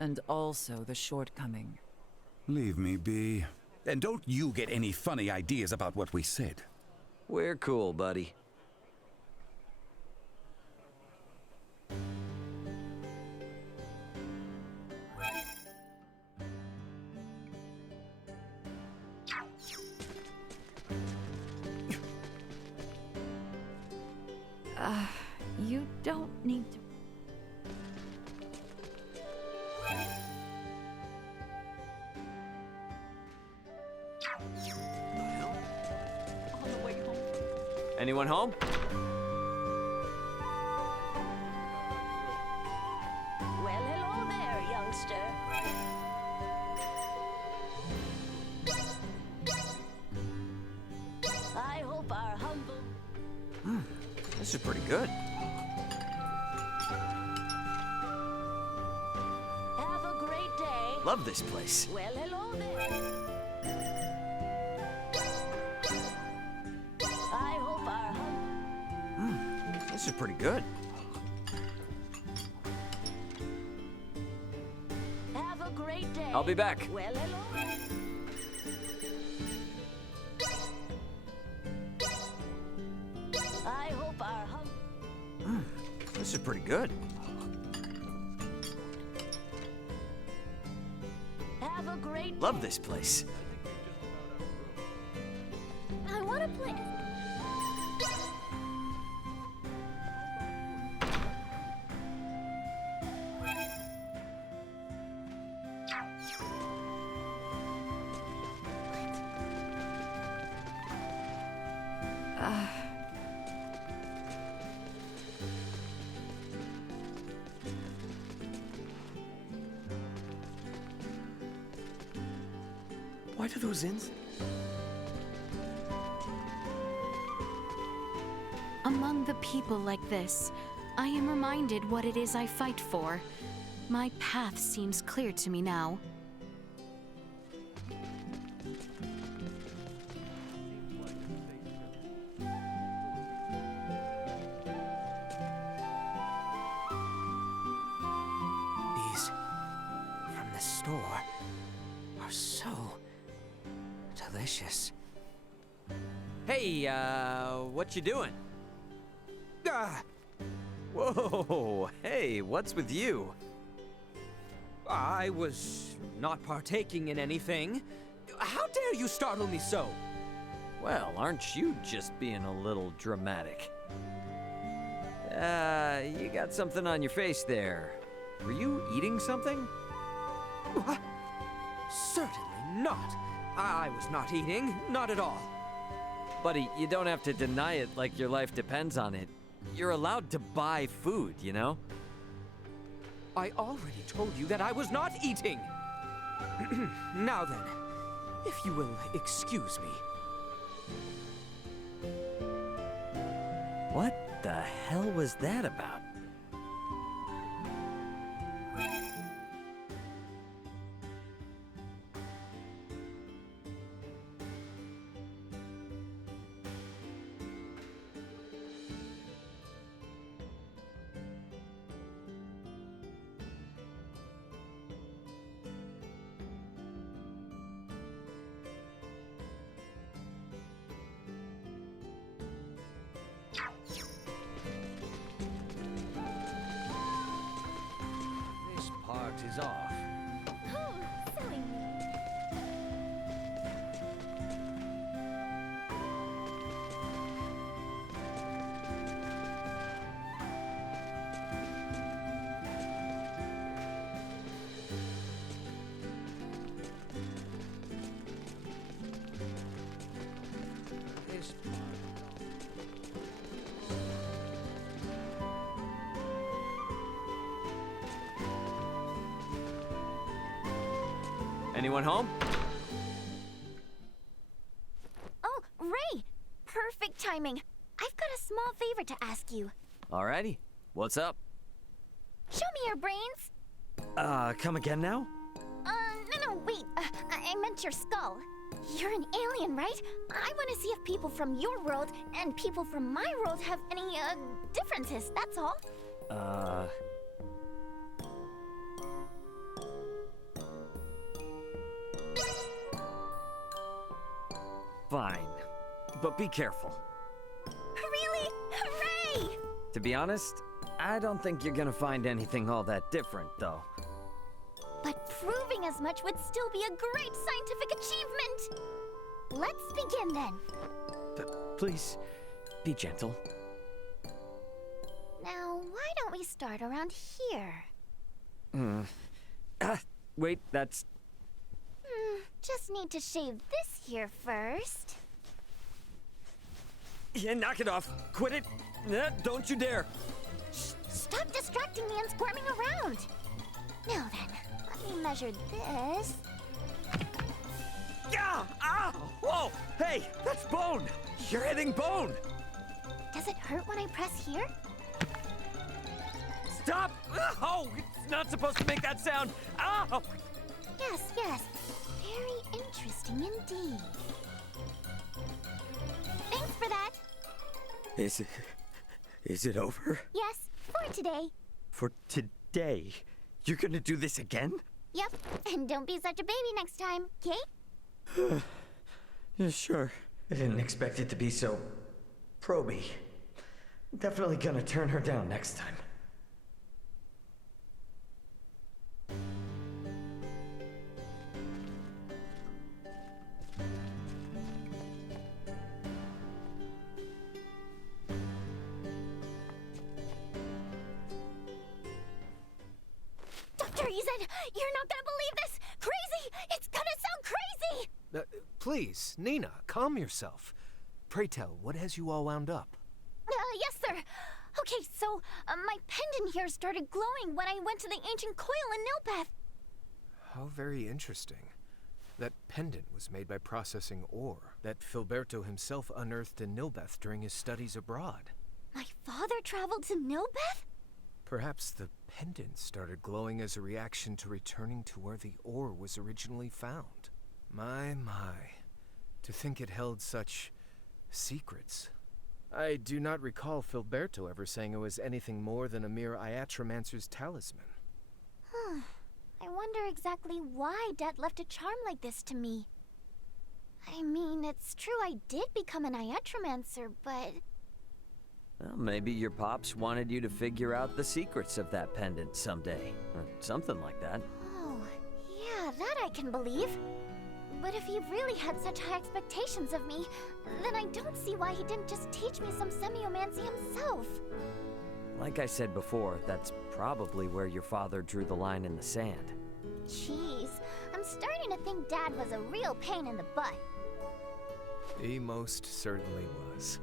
And also the shortcoming. Leave me be. And don't you get any funny ideas about what we said. We're cool, buddy. You don't need to... Anyone home? Well, hello there, youngster. I hope our humble... This is pretty good. Have a great day. Love this place. Well, hello there. I hope our humble... This is pretty good. Have a great day. I'll be back. Well, hello. I hope our humble... This is pretty good. Have a great day. Love this place. I want to play. Why do those inns? Among the people like this, I am reminded what it is I fight for. My path seems clear to me now. These from the store are so delicious. Hey, what you doing? Ah! Whoa, hey, what's with you? I was not partaking in anything. How dare you startle me so? Well, aren't you just being a little dramatic? You got something on your face there. Were you eating something? What? Certainly not. I was not eating, not at all. Buddy, you don't have to deny it like your life depends on it. You're allowed to buy food, you know? I already told you that I was not eating. Now then, if you will excuse me. What the hell was that about? This part is off. Oh, silly me. Anyone home? Oh, Ray! Perfect timing. I've got a small favor to ask you. Alrighty. What's up? Show me your brains. Come again now? No, wait. I meant your skull. You're an alien, right? I want to see if people from your world and people from my world have any, differences, that's all. Fine. But be careful. Really? Hooray! To be honest, I don't think you're gonna find anything all that different, though. But proving as much would still be a great scientific achievement! Let's begin then. Please, be gentle. Now, why don't we start around here? Wait, that's... Just need to shave this here first. Yeah, knock it off. Quit it. Don't you dare. Shh, stop distracting me and squirming around. Now then, let me measure this. Yeah! Ah! Whoa! Hey, that's bone! You're hitting bone! Does it hurt when I press here? Stop! Oh, it's not supposed to make that sound. Ow! Yes, yes. Very interesting indeed. Thanks for that. Is it over? Yes, for today. For today? You're gonna do this again? Yep, and don't be such a baby next time, okay? Yeah, sure. I didn't expect it to be so... proby. Definitely gonna turn her down next time. Dr. Ized, you're not gonna believe this! Crazy! It's gonna sound crazy! Please, Nina, calm yourself. Pray tell, what has you all wound up? Yes, sir. Okay, so, my pendant here started glowing when I went to the ancient coil in Nilbeth. How very interesting. That pendant was made by processing ore that Filberto himself unearthed in Nilbeth during his studies abroad. My father traveled to Nilbeth? Perhaps the pendant started glowing as a reaction to returning to where the ore was originally found. My. To think it held such secrets. I do not recall Filberto ever saying it was anything more than a mere Iatromancer's talisman. I wonder exactly why Dad left a charm like this to me. I mean, it's true I did become an Iatromancer, but... Well, maybe your pops wanted you to figure out the secrets of that pendant someday. Or something like that. Oh, yeah, that I can believe. But if he really had such high expectations of me, then I don't see why he didn't just teach me some semiomancy himself. Like I said before, that's probably where your father drew the line in the sand. Jeez, I'm starting to think Dad was a real pain in the butt. He most certainly was.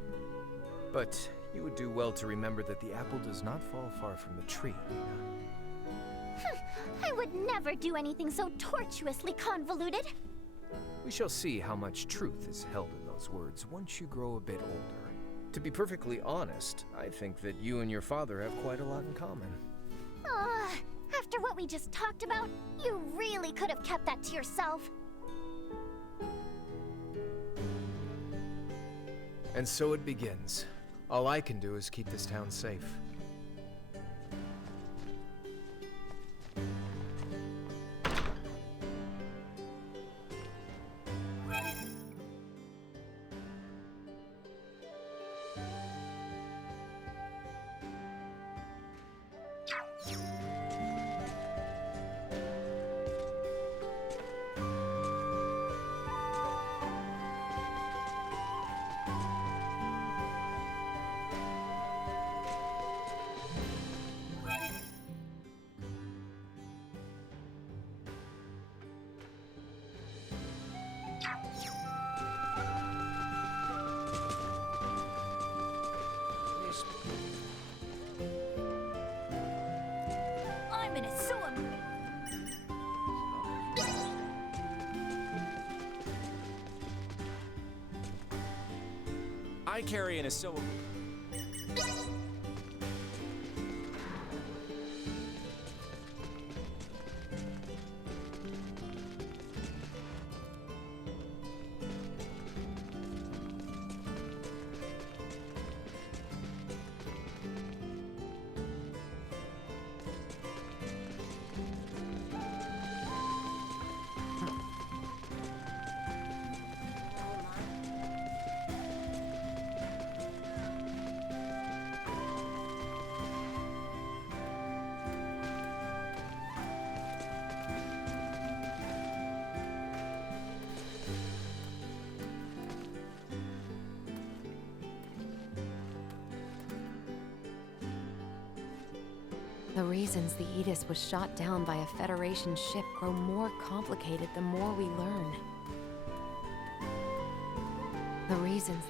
But you would do well to remember that the apple does not fall far from the tree, Nina. I would never do anything so tortuously convoluted. We shall see how much truth is held in those words once you grow a bit older. To be perfectly honest, I think that you and your father have quite a lot in common. After what we just talked about, you really could have kept that to yourself. And so it begins. All I can do is keep this town safe. Die carrying is so... The reasons the Aegis was shot down by a Federation ship grow more complicated the more we learn. The reasons...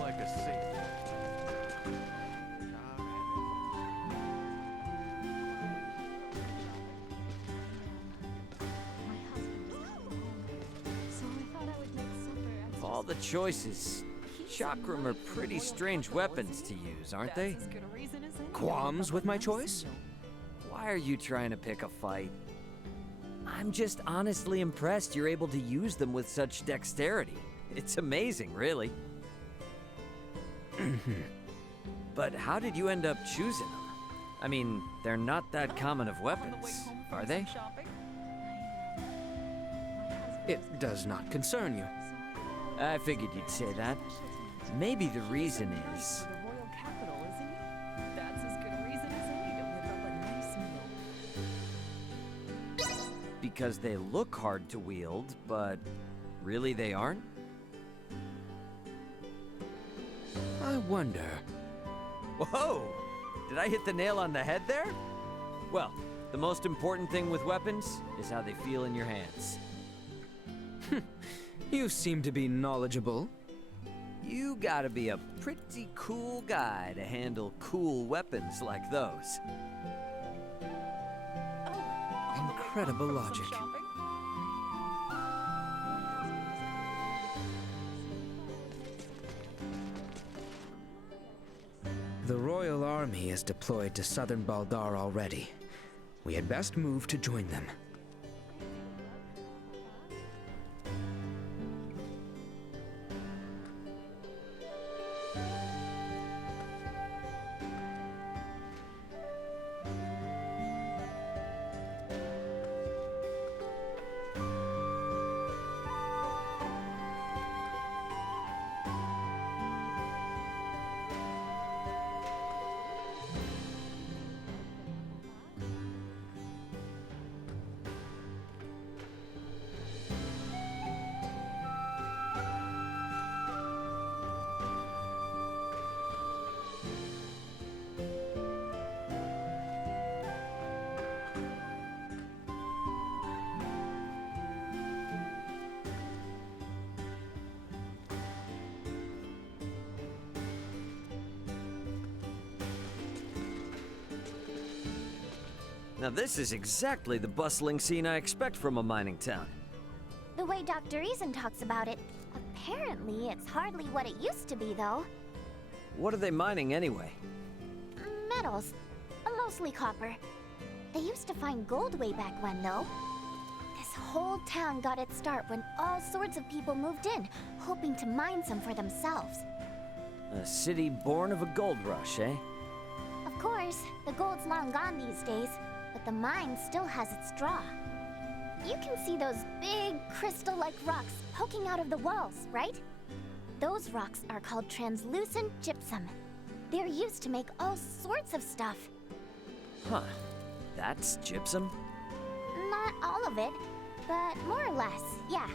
Like a safe. Of all the choices, Chakram are pretty strange weapons to use, aren't they? Qualms with my choice? Why are you trying to pick a fight? I'm just honestly impressed you're able to use them with such dexterity. It's amazing, really. But how did you end up choosing them? I mean, they're not that common of weapons, are they? It does not concern you. I figured you'd say that. Maybe the reason is... because they look hard to wield, but really they aren't? I wonder. Whoa! Did I hit the nail on the head there? Well, the most important thing with weapons is how they feel in your hands. You seem to be knowledgeable. You gotta be a pretty cool guy to handle cool weapons like those. Incredible logic. The Royal Army is deployed to southern Baldar already. We had best move to join them. Now this is exactly the bustling scene I expect from a mining town. The way Dr. Eason talks about it, apparently it's hardly what it used to be, though. What are they mining anyway? Metals. Mostly copper. They used to find gold way back when, though. This whole town got its start when all sorts of people moved in, hoping to mine some for themselves. A city born of a gold rush, eh? Of course, the gold's long gone these days, but the mine still has its draw. You can see those big, crystal-like rocks poking out of the walls, right? Those rocks are called translucent gypsum. They're used to make all sorts of stuff. Huh. That's gypsum? Not all of it, but more or less, yeah.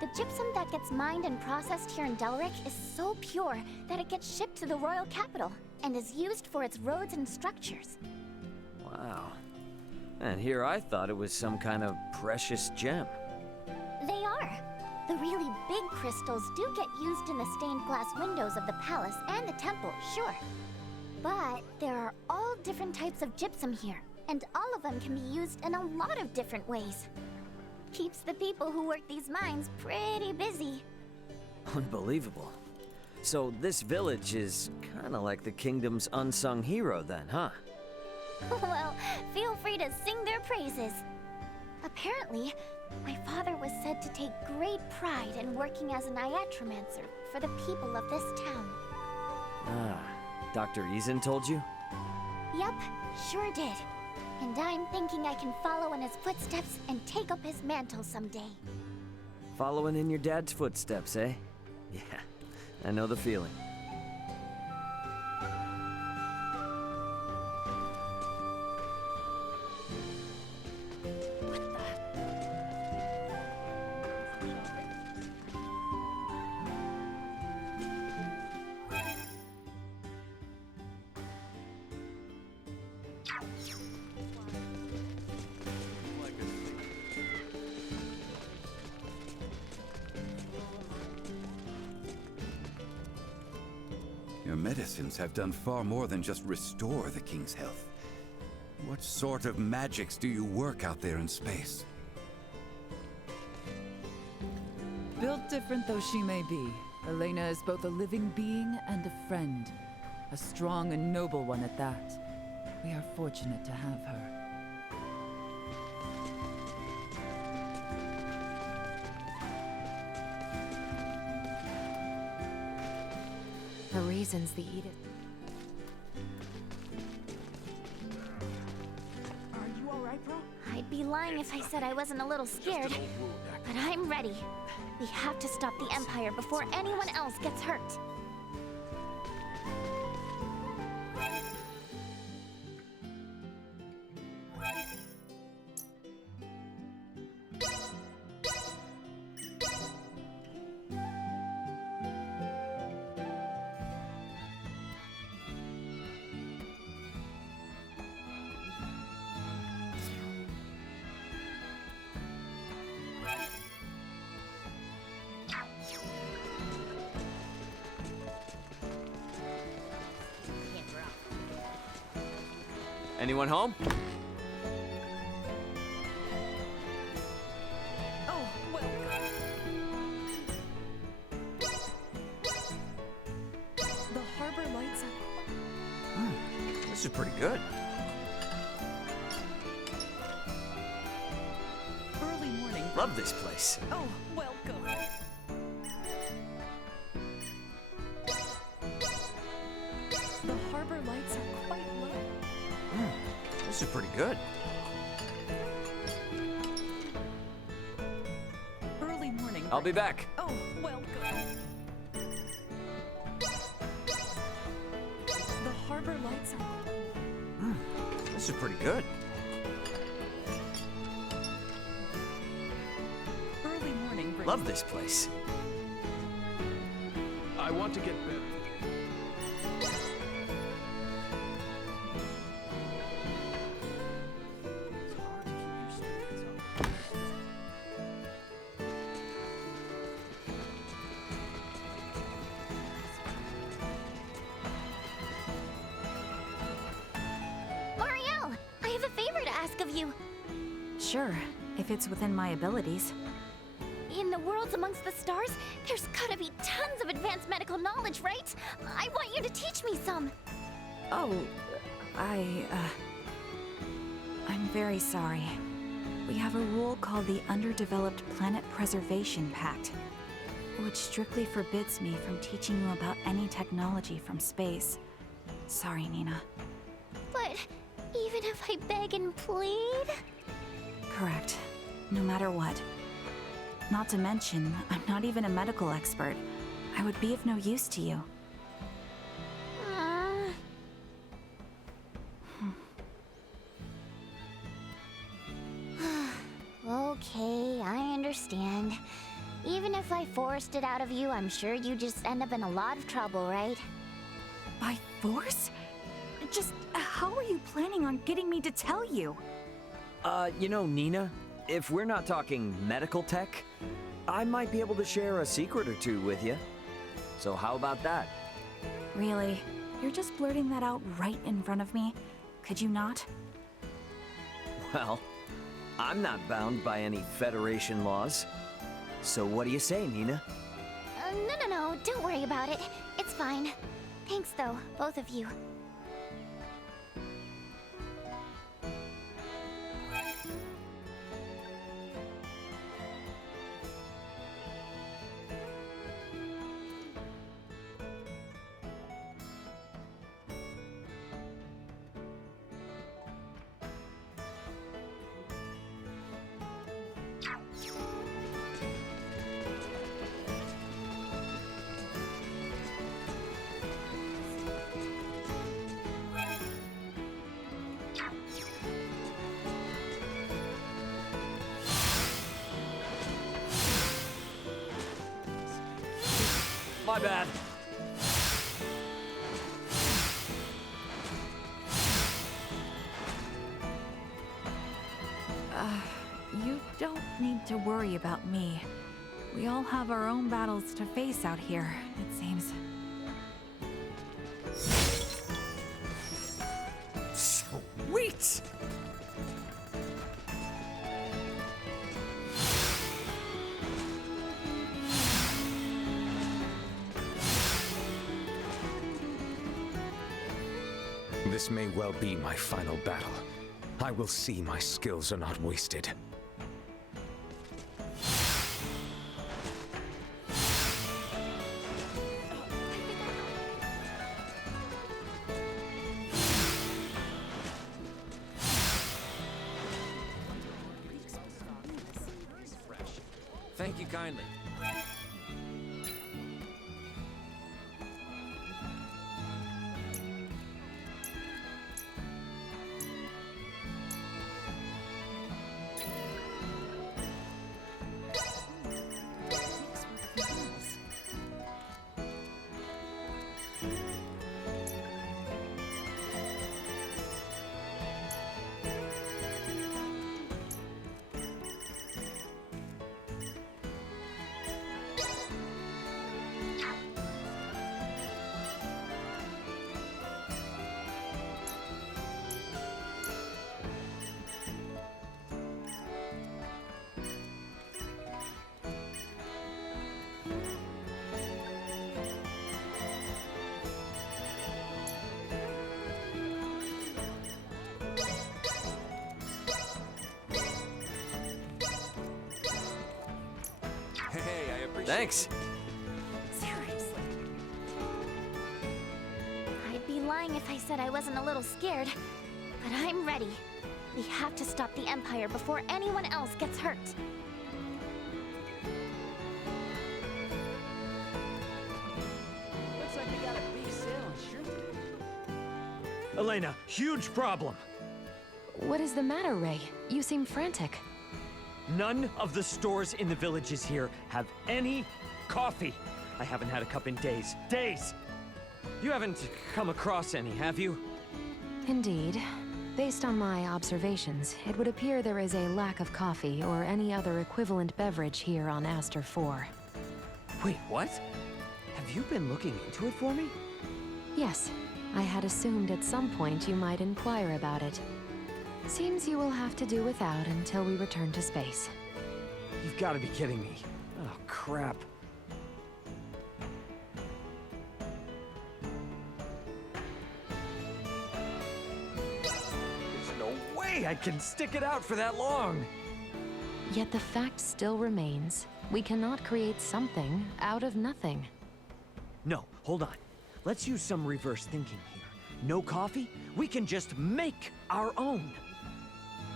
The gypsum that gets mined and processed here in Delric is so pure that it gets shipped to the royal capital and is used for its roads and structures. Wow. And here I thought it was some kind of precious gem. They are. The really big crystals do get used in the stained glass windows of the palace and the temple, sure. But there are all different types of gypsum here, and all of them can be used in a lot of different ways. Keeps the people who work these mines pretty busy. Unbelievable. So this village is kind of like the kingdom's unsung hero then, huh? Well, feel free to sing their praises. Apparently, my father was said to take great pride in working as an iatromancer for the people of this town. Ah, Dr. Eason told you? Yep, sure did. And I'm thinking I can follow in his footsteps and take up his mantle someday. Following in your dad's footsteps, eh? Yeah, I know the feeling. Your medicines have done far more than just restore the king's health. What sort of magics do you work out there in space? Built different though she may be, Elena is both a living being and a friend. A strong and noble one at that. We are fortunate to have her. The reasons the edict... Are you alright, bro? I'd be lying if I said I wasn't a little scared. But I'm ready. We have to stop the Empire before anyone else gets hurt. Anyone home? Oh, well. The harbor lights are... This is pretty good. Early morning. Love this place. Oh, welcome. The harbor lights are quite low. This is pretty good. Early morning. I'll be back. Oh, welcome. The harbor lights are... This is pretty good. Early morning. Love this place. I want to get better. Marielle, I have a favor to ask of you. Sure, if it's within my abilities. In the worlds amongst the stars, there's gotta be tons of advanced medical knowledge, right? I want you to teach me some. Oh, I'm very sorry. We have a rule called the Underdeveloped Planet Preservation Pact, which strictly forbids me from teaching you about any technology from space. Sorry, Nina. But even if I beg and plead? Correct. No matter what. Not to mention, I'm not even a medical expert. I would be of no use to you. Okay, I understand. Even if I forced it out of you, I'm sure you just end up in a lot of trouble, right? By force? Just how are you planning on getting me to tell you? You know, Nina, if we're not talking medical tech, I might be able to share a secret or two with you. So how about that? Really? You're just blurting that out right in front of me? Could you not? Well, I'm not bound by any Federation laws. So what do you say, Nina? No, don't worry about it. It's fine. Thanks though, both of you. My bad. You don't need to worry about me. We all have our own battles to face out here, it seems. Sweet! This may well be my final battle. I will see my skills are not wasted. Thank you kindly. Hey, I appreciate Thanks. Seriously. I'd be lying if I said I wasn't a little scared, but I'm ready. We have to stop the Empire before anyone else gets hurt. Looks like we got a big sale on shrimp. Elena, huge problem. What is the matter, Ray? You seem frantic. None of the stores in the villages here have any coffee. I haven't had a cup in days. Days! You haven't come across any, have you? Indeed. Based on my observations, it would appear there is a lack of coffee or any other equivalent beverage here on Aster 4. Wait, what? Have you been looking into it for me? Yes, I had assumed at some point you might inquire about it. Seems you will have to do without until we return to space. You've got to be kidding me. Oh, crap. There's no way! way I can stick it out for that long. Yet the fact still remains, we cannot create something out of nothing. No, hold on. Let's use some reverse thinking here. No coffee? We can just make our own.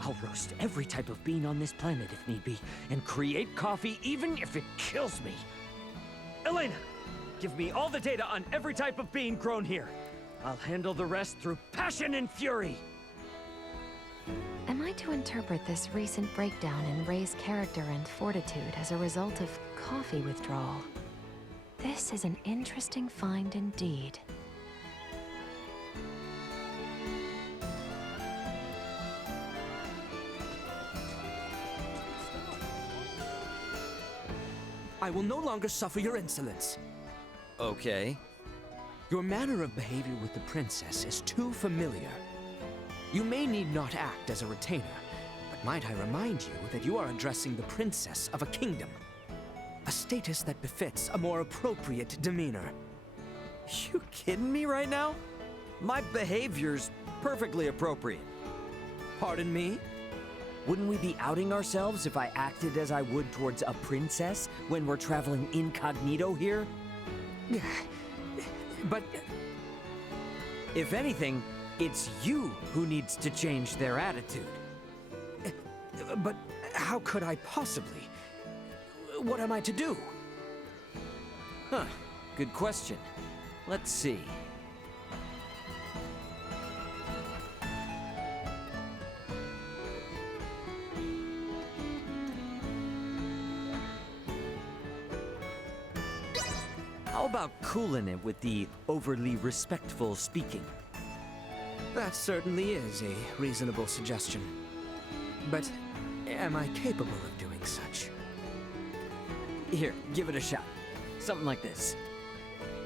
I'll roast every type of bean on this planet if need be, and create coffee even if it kills me. Elena, give me all the data on every type of bean grown here. I'll handle the rest through passion and fury. Am I to interpret this recent breakdown in Ray's character and fortitude as a result of coffee withdrawal? This is an interesting find indeed. I will no longer suffer your insolence. Okay. Your manner of behavior with the princess is too familiar. You may need not act as a retainer, but might I remind you that you are addressing the princess of a kingdom. A status that befits a more appropriate demeanor. You kidding me right now? My behavior's perfectly appropriate. Pardon me? Wouldn't we be outing ourselves if I acted as I would towards a princess when we're traveling incognito here? But if anything, it's you who needs to change their attitude. But how could I possibly? What am I to do? Huh, good question. Let's see. How about cooling it with the overly respectful speaking? That certainly is a reasonable suggestion. But am I capable of doing such? Here, give it a shot. Something like this.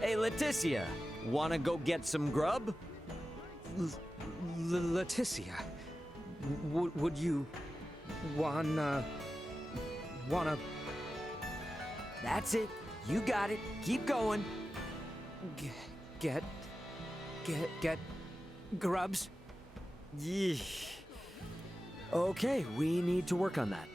Hey, Leticia, wanna go get some grub? Leticia, would you wanna... That's it. You got it. Keep going. Get grubs? Yeesh. Okay, we need to work on that.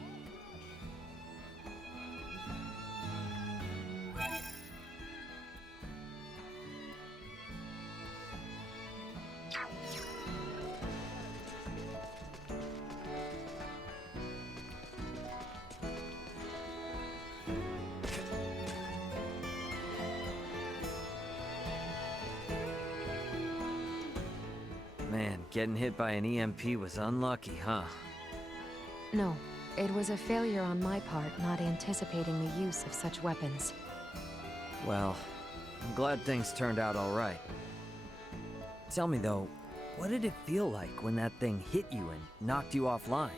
Man, getting hit by an EMP was unlucky, huh? No, it was a failure on my part not anticipating the use of such weapons. Well, I'm glad things turned out all right. Tell me though, what did it feel like when that thing hit you and knocked you offline?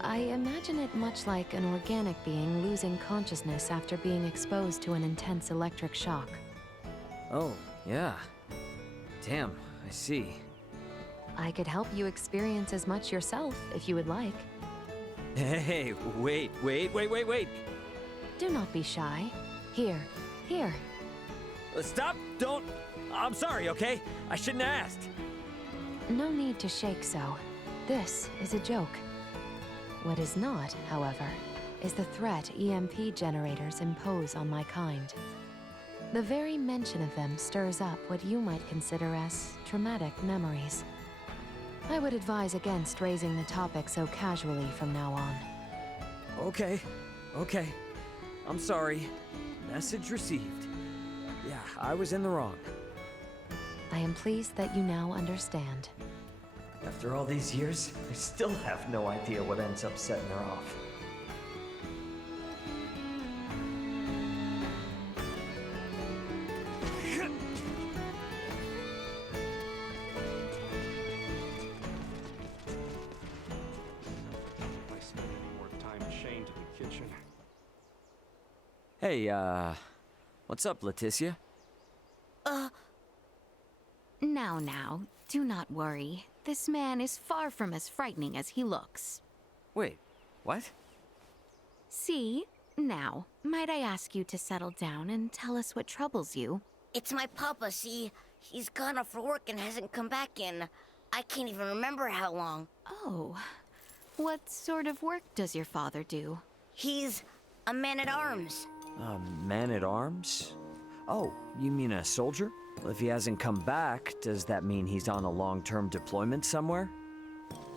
I imagine it much like an organic being losing consciousness after being exposed to an intense electric shock. Oh, yeah. Damn, I see. I could help you experience as much yourself if you would like. Hey, wait. Do not be shy. Here. Stop! Don't! I'm sorry, okay? I shouldn't have asked. No need to shake so. This is a joke. What is not, however, is the threat EMP generators impose on my kind. The very mention of them stirs up what you might consider as traumatic memories. I would advise against raising the topic so casually from now on. Okay. I'm sorry. Message received. Yeah, I was in the wrong. I am pleased that you now understand. After all these years, I still have no idea what ends up setting her off. Hey, what's up, Leticia? Now, do not worry. This man is far from as frightening as he looks. Wait, what? See? Now, might I ask you to settle down and tell us what troubles you? It's my papa, see? He's gone off for work and hasn't come back in... I can't even remember how long. Oh. What sort of work does your father do? He's a man-at-arms. A man-at-arms? Oh, you mean a soldier? Well, if he hasn't come back, does that mean he's on a long-term deployment somewhere?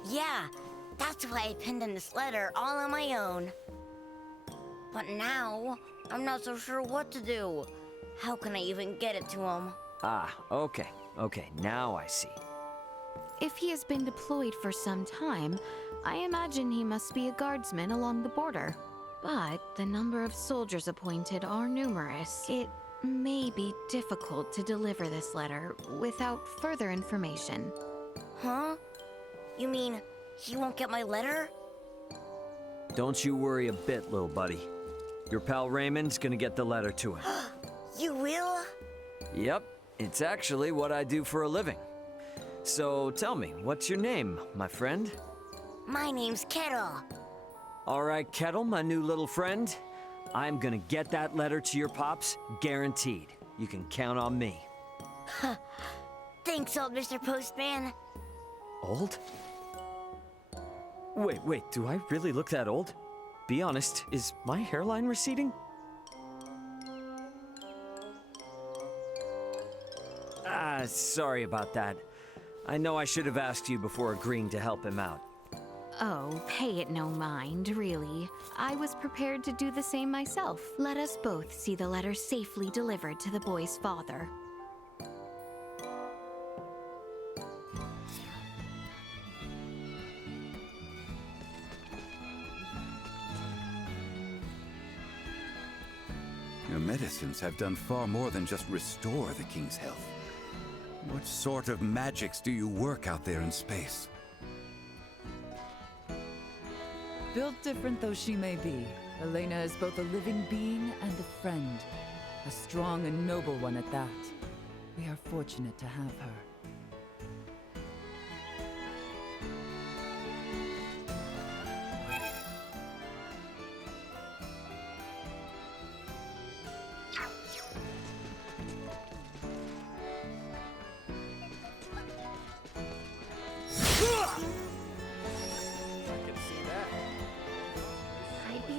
Yeah, that's why I penned in this letter all on my own. But now, I'm not so sure what to do. How can I even get it to him? Ah, okay. Okay, now I see. If he has been deployed for some time, I imagine he must be a guardsman along the border. But the number of soldiers appointed are numerous. It may be difficult to deliver this letter without further information. Huh? You mean he won't get my letter? Don't you worry a bit, little buddy. Your pal Raymond's gonna get the letter to him. You will? Yep, it's actually what I do for a living. So tell me, what's your name, my friend? My name's Kettle. All right, Kettle, my new little friend. I'm gonna get that letter to your pops, guaranteed. You can count on me. Thanks, old Mr. Postman. Old? Wait, do I really look that old? Be honest, is my hairline receding? Sorry about that. I know I should have asked you before agreeing to help him out. Oh, pay it no mind, really. I was prepared to do the same myself. Let us both see the letter safely delivered to the boy's father. Your medicines have done far more than just restore the king's health. What sort of magics do you work out there in space? Built different though she may be, Elena is both a living being and a friend. A strong and noble one at that. We are fortunate to have her. I'd be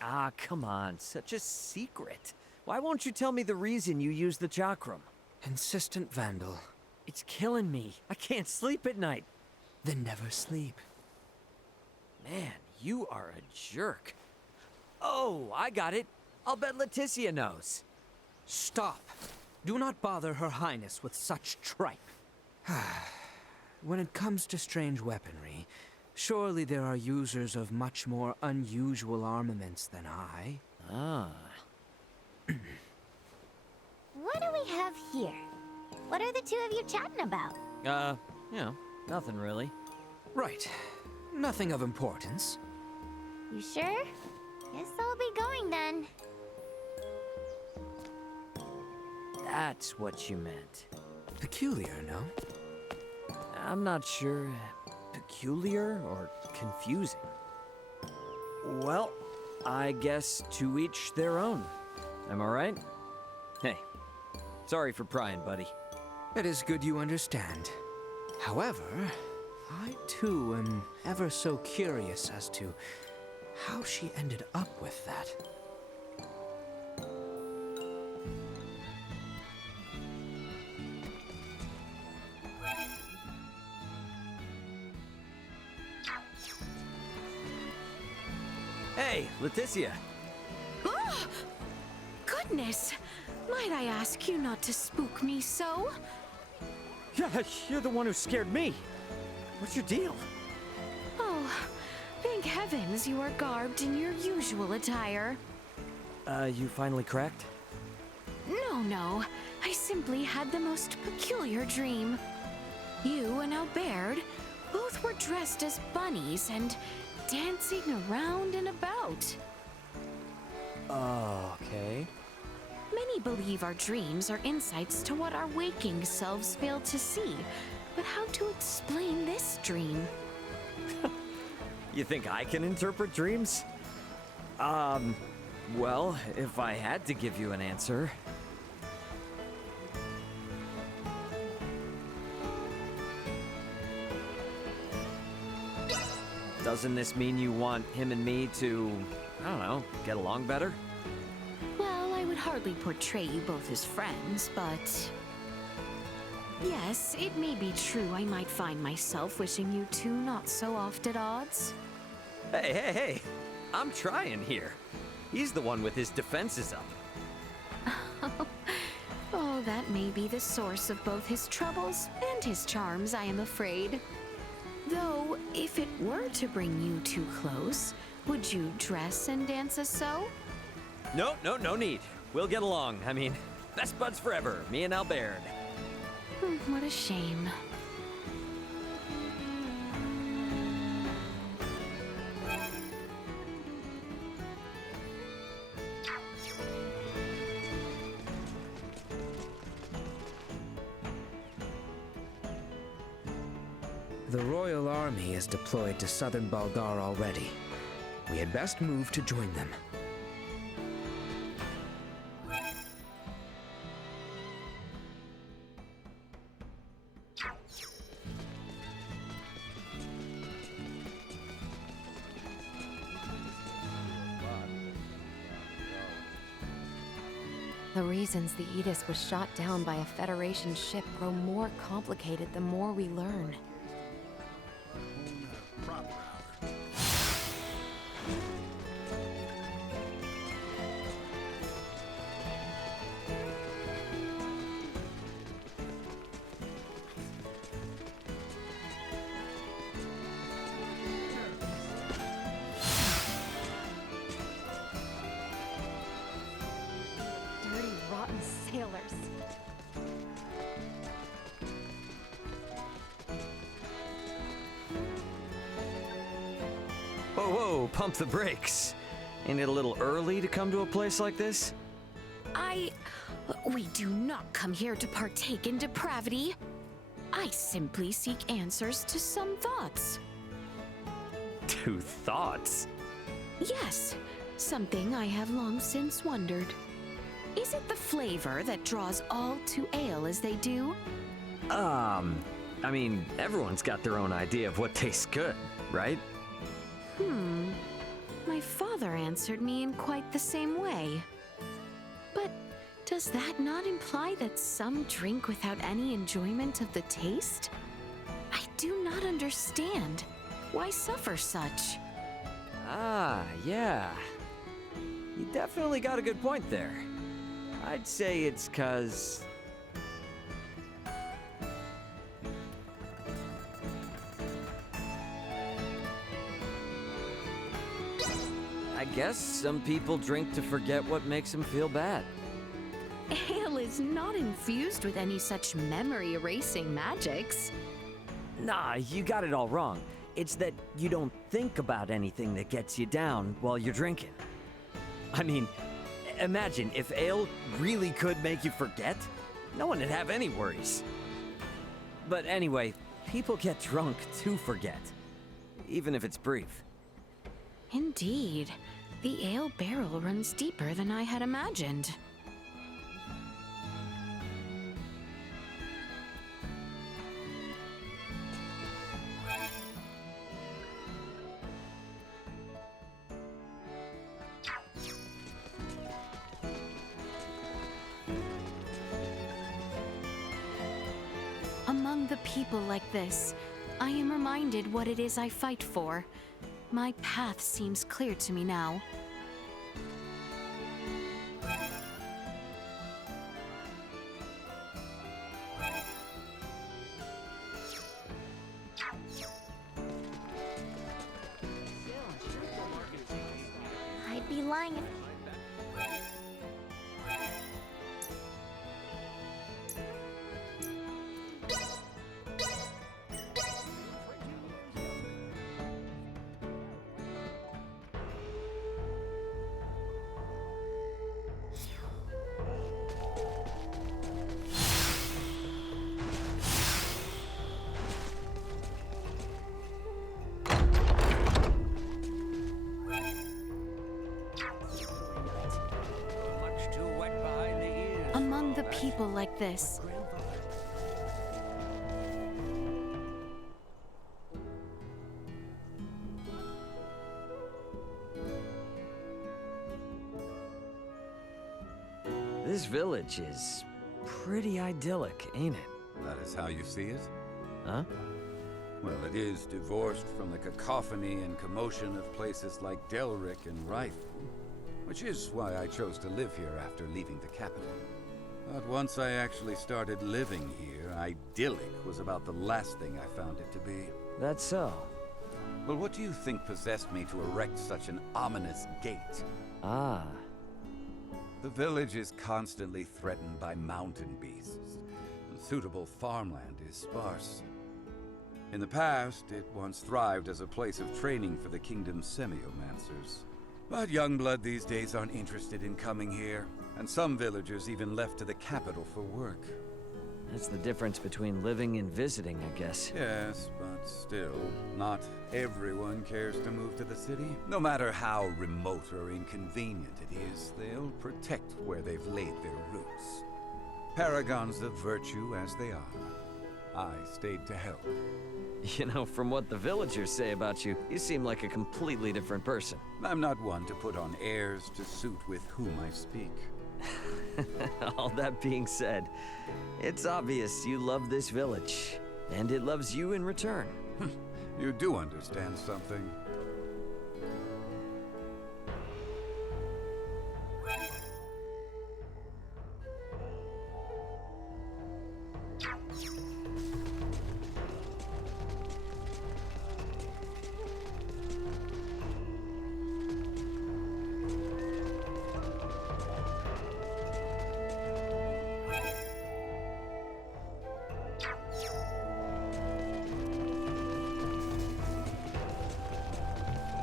Ah, come on, such a secret. Why won't you tell me the reason you use the chakram? Insistent vandal. It's killing me. I can't sleep at night. Then never sleep. Man, you are a jerk. Oh, I got it. I'll bet Leticia knows. Stop. Do not bother Her Highness with such tripe. When it comes to strange weaponry, surely there are users of much more unusual armaments than I. Ah. What do we have here? What are the two of you chatting about? Nothing really. Right. Nothing of importance. You sure? Guess I'll be going then. That's what you meant. Peculiar, no? I'm not sure. Peculiar or confusing? Well, I guess to each their own. Am I right? Hey, sorry for prying, buddy. It is good you understand. However, I too am ever so curious as to how she ended up with that. Hey, Leticia. Oh! Goodness! Might I ask you not to spook me so? Yeah, you're the one who scared me. What's your deal? Oh, thank heavens you are garbed in your usual attire. You finally cracked? No. I simply had the most peculiar dream. You and Albert both were dressed as bunnies and dancing around and about. Okay. Many believe our dreams are insights to what our waking selves fail to see. But how to explain this dream? You think I can interpret dreams? Well, if I had to give you an answer... Doesn't this mean you want him and me to, I don't know, get along better? Well, I would hardly portray you both as friends, but... Yes, it may be true I might find myself wishing you two not so oft at odds. Hey! I'm trying here. He's the one with his defenses up. Oh, that may be the source of both his troubles and his charms, I am afraid. Though, if it were to bring you two close, would you dress and dance as so? No need. We'll get along. I mean, best buds forever, me and Albert. What a shame. The Royal Army is deployed to southern Balgar already. We had best move to join them. The reasons the Aegis was shot down by a Federation ship grow more complicated the more we learn. Dirty, rotten sailors. Whoa, pump the brakes. Ain't it a little early to come to a place like this? We do not come here to partake in depravity. I simply seek answers to some thoughts. To thoughts? Yes, something I have long since wondered. Is it the flavor that draws all to ale as they do? I mean, everyone's got their own idea of what tastes good, right? My father answered me in quite the same way. But does that not imply that some drink without any enjoyment of the taste? I do not understand. Why suffer such? Yeah. You definitely got a good point there. I'd say it's 'cause... I guess some people drink to forget what makes them feel bad. Ale is not infused with any such memory-erasing magics. Nah, you got it all wrong. It's that you don't think about anything that gets you down while you're drinking. I mean, imagine if ale really could make you forget. No one would have any worries. But anyway, people get drunk to forget, even if it's brief. Indeed. The ale barrel runs deeper than I had imagined. Among the people like this, I am reminded what it is I fight for. My path seems clear to me now. I'd be lying if... among the people like this. This village is pretty idyllic, ain't it? That is how you see it? Huh? Well, it is divorced from the cacophony and commotion of places like Delric and Rythe, which is why I chose to live here after leaving the capital. But once I actually started living here, idyllic was about the last thing I found it to be. That's so. Well, what do you think possessed me to erect such an ominous gate? Ah. The village is constantly threatened by mountain beasts, and suitable farmland is sparse. In the past, it once thrived as a place of training for the kingdom's semiomancers. But young blood these days aren't interested in coming here, and some villagers even left to the capital for work. That's the difference between living and visiting, I guess. Yes, but still, not everyone cares to move to the city. No matter how remote or inconvenient it is, they'll protect where they've laid their roots. Paragons of virtue as they are, I stayed to help. You know, from what the villagers say about you, you seem like a completely different person. I'm not one to put on airs to suit with whom I speak. All that being said, it's obvious you love this village, and it loves you in return. You do understand something.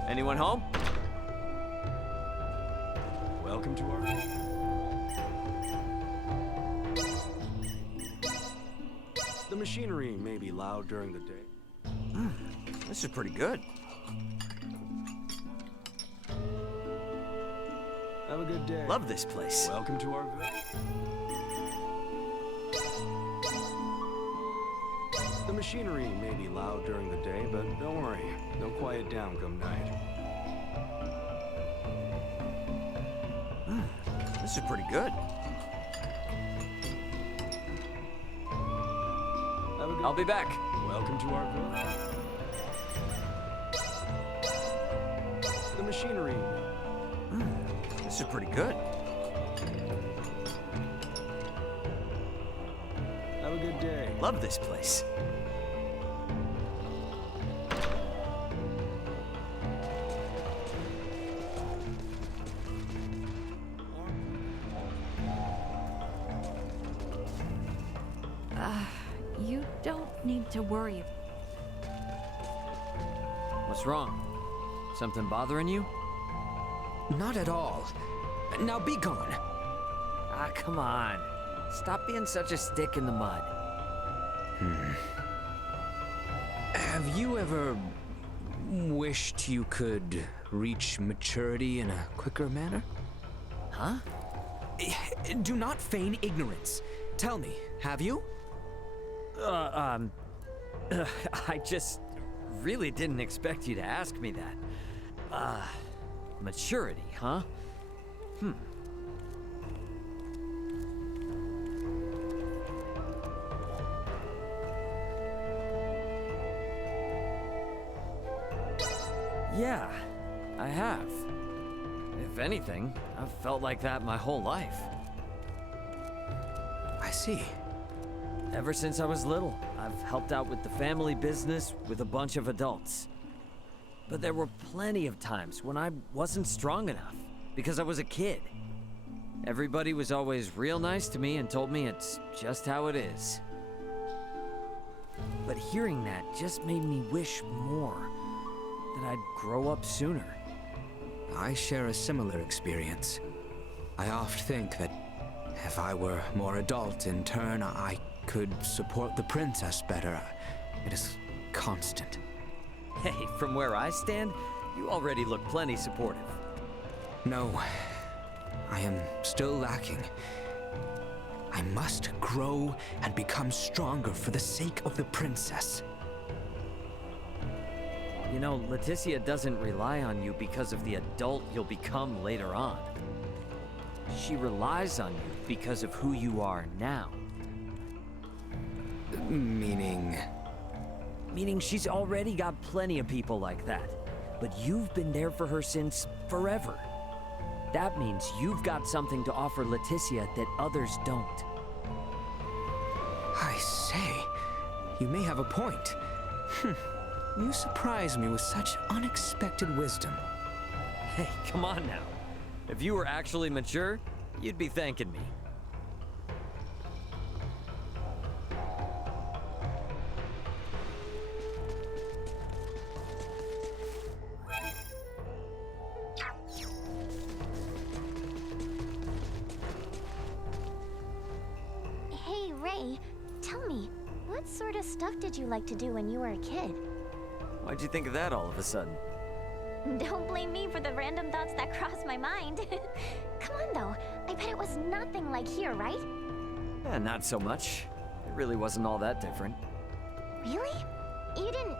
Anyone home? Welcome to our... The machinery may be loud during the day. This is pretty good. Have a good day. Love this place. Welcome to our village. The machinery may be loud during the day, but don't worry. They'll quiet down come night. This is pretty good. I'll be back. Welcome to our village. The machinery. This is pretty good. Have a good day. Love this place. You don't need to worry. What's wrong? Something bothering you? Not at all. Now be gone. Ah, come on. Stop being such a stick in the mud. Have you ever wished you could reach maturity in a quicker manner? Huh? Do not feign ignorance. Tell me, have you? I just really didn't expect you to ask me that. Maturity, huh? Yeah, I have. If anything, I've felt like that my whole life. I see. Ever since I was little, I've helped out with the family business with a bunch of adults. But there were plenty of times when I wasn't strong enough, because I was a kid. Everybody was always real nice to me and told me it's just how it is. But hearing that just made me wish more, that I'd grow up sooner. I share a similar experience. I oft think that if I were more adult in turn, I could support the princess better. It is constant. Hey, from where I stand, you already look plenty supportive. No, I am still lacking. I must grow and become stronger for the sake of the princess. You know, Leticia doesn't rely on you because of the adult you'll become later on. She relies on you because of who you are now. Meaning? Meaning she's already got plenty of people like that. But you've been there for her since forever. That means you've got something to offer Leticia that others don't. I say, you may have a point. You surprise me with such unexpected wisdom. Hey, come on now. If you were actually mature, you'd be thanking me. Hey, Ray, tell me, what sort of stuff did you like to do when you were a kid? Why'd you think of that all of a sudden? Don't blame me for the random thoughts that crossed my mind. Come on, though. I bet it was nothing like here, right? Yeah, not so much. It really wasn't all that different. Really? You didn't,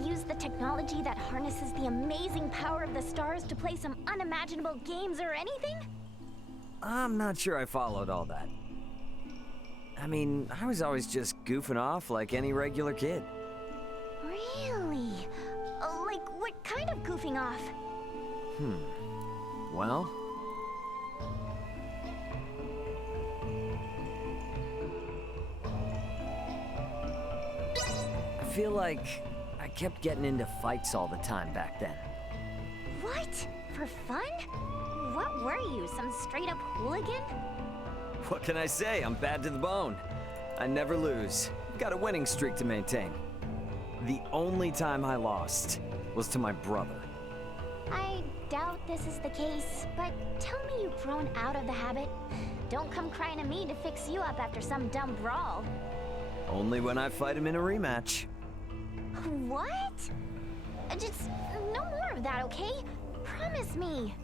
use the technology that harnesses the amazing power of the stars to play some unimaginable games or anything? I'm not sure I followed all that. I mean, I was always just goofing off like any regular kid. Really? Like, what kind of goofing off? Well... I feel like I kept getting into fights all the time back then. What? For fun? What were you, some straight-up hooligan? What can I say? I'm bad to the bone. I never lose. Got a winning streak to maintain. The only time I lost was to my brother. I doubt this is the case, but tell me you've grown out of the habit. Don't come crying to me to fix you up after some dumb brawl. Only when I fight him in a rematch. What? Just no more of that, okay? Promise me.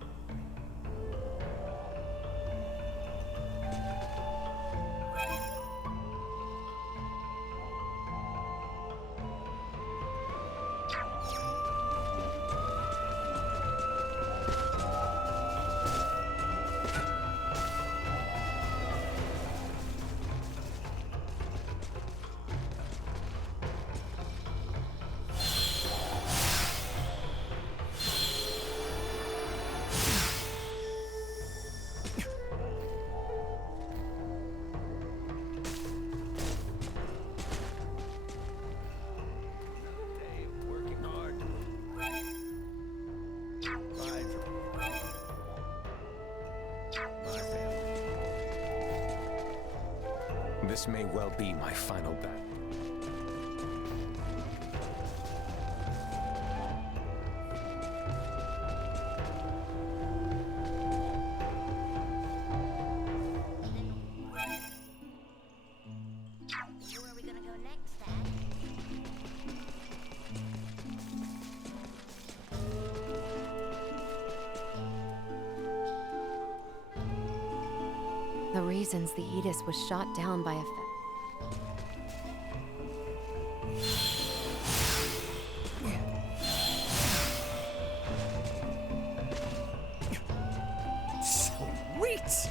This may well be my final battle. Where are we gonna go next, Dad? The reasons the Aegis was shot down by a Sweet!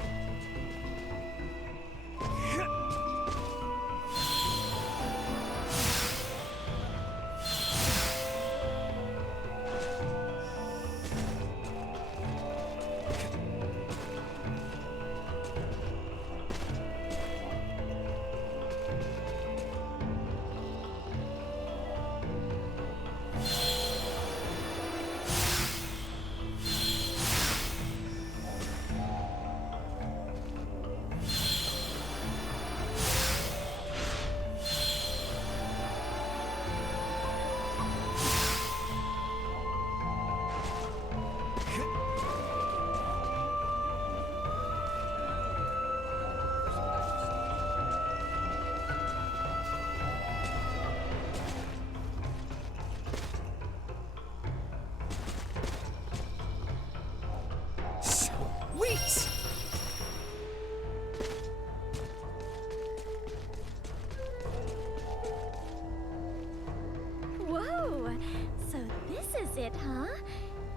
it, huh?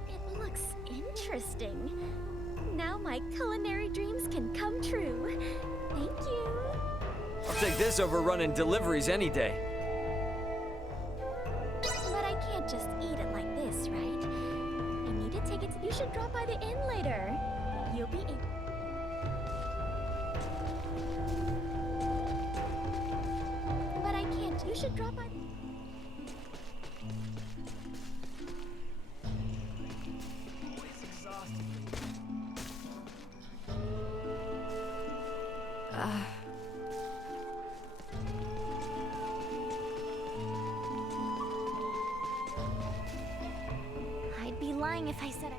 It looks interesting. Now my culinary dreams can come true. Thank you. I'll take this over running deliveries any day. But I can't just eat it like this, right? I need to take it to... You should drop by the inn later. You'll be able... But I can't... You should drop by... I'd be lying if I said I...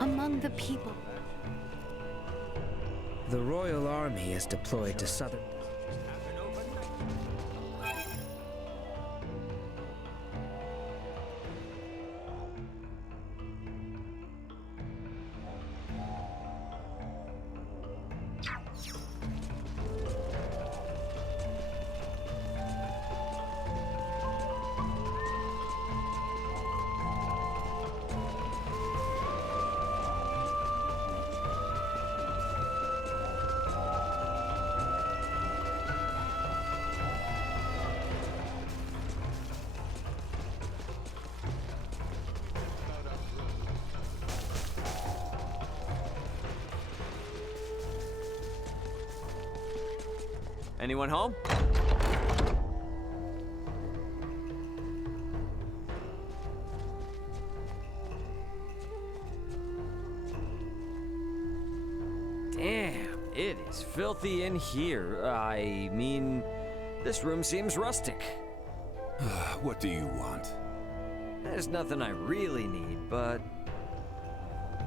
Among the people. The Royal Army is deployed to southern... Anyone home? Damn, it is filthy in here. I mean, this room seems rustic. What do you want? There's nothing I really need, but...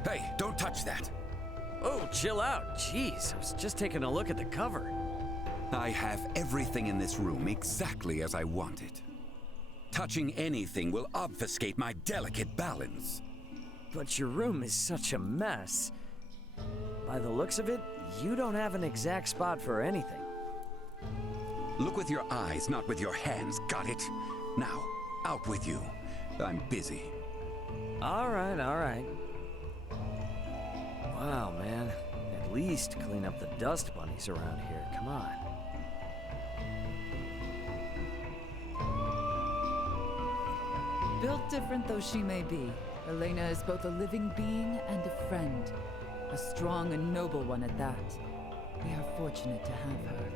Hey, don't touch that! Oh, chill out. Jeez, I was just taking a look at the cover. I have everything in this room exactly as I want it. Touching anything will obfuscate my delicate balance. But your room is such a mess. By the looks of it, you don't have an exact spot for anything. Look with your eyes, not with your hands, got it? Now, out with you. I'm busy. All right, all right. Wow, man. At least clean up the dust bunnies around here. Come on. Built different though she may be, Elena is both a living being and a friend. A strong and noble one at that. We are fortunate to have her.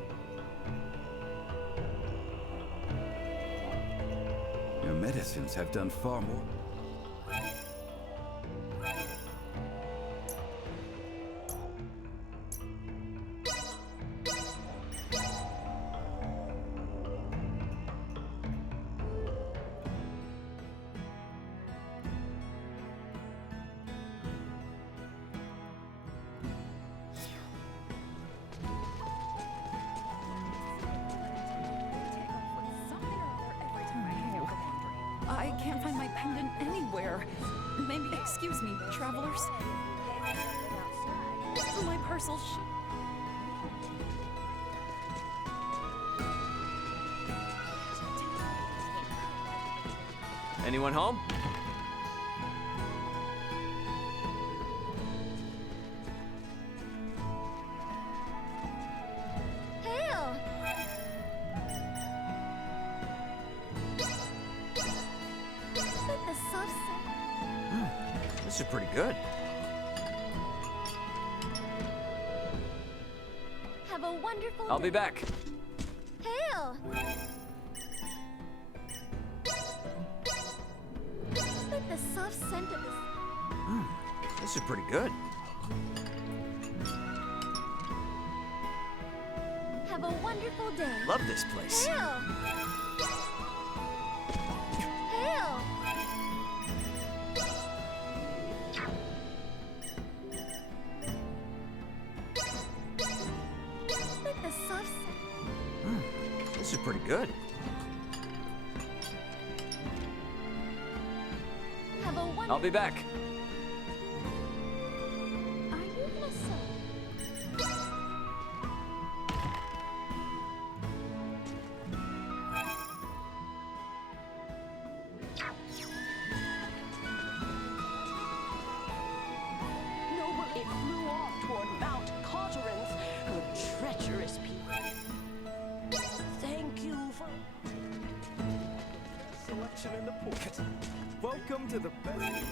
Your medicines have done far more. I can't find my pendant anywhere. Maybe, excuse me, travelers? My purse will Anyone home? Hail! The soft This is pretty good. Have a wonderful I'll be back. Hail! With the soft scent of this... This is pretty good. Have a wonderful day. Love this place. Hail! Hail! With the soft scent... This is pretty good. Have a wonderful... I'll be back. Are you gonna sew? Noble, it flew off toward Mount Cauterins, her treacherous people. Thank you for Selection in the port. Welcome to the best.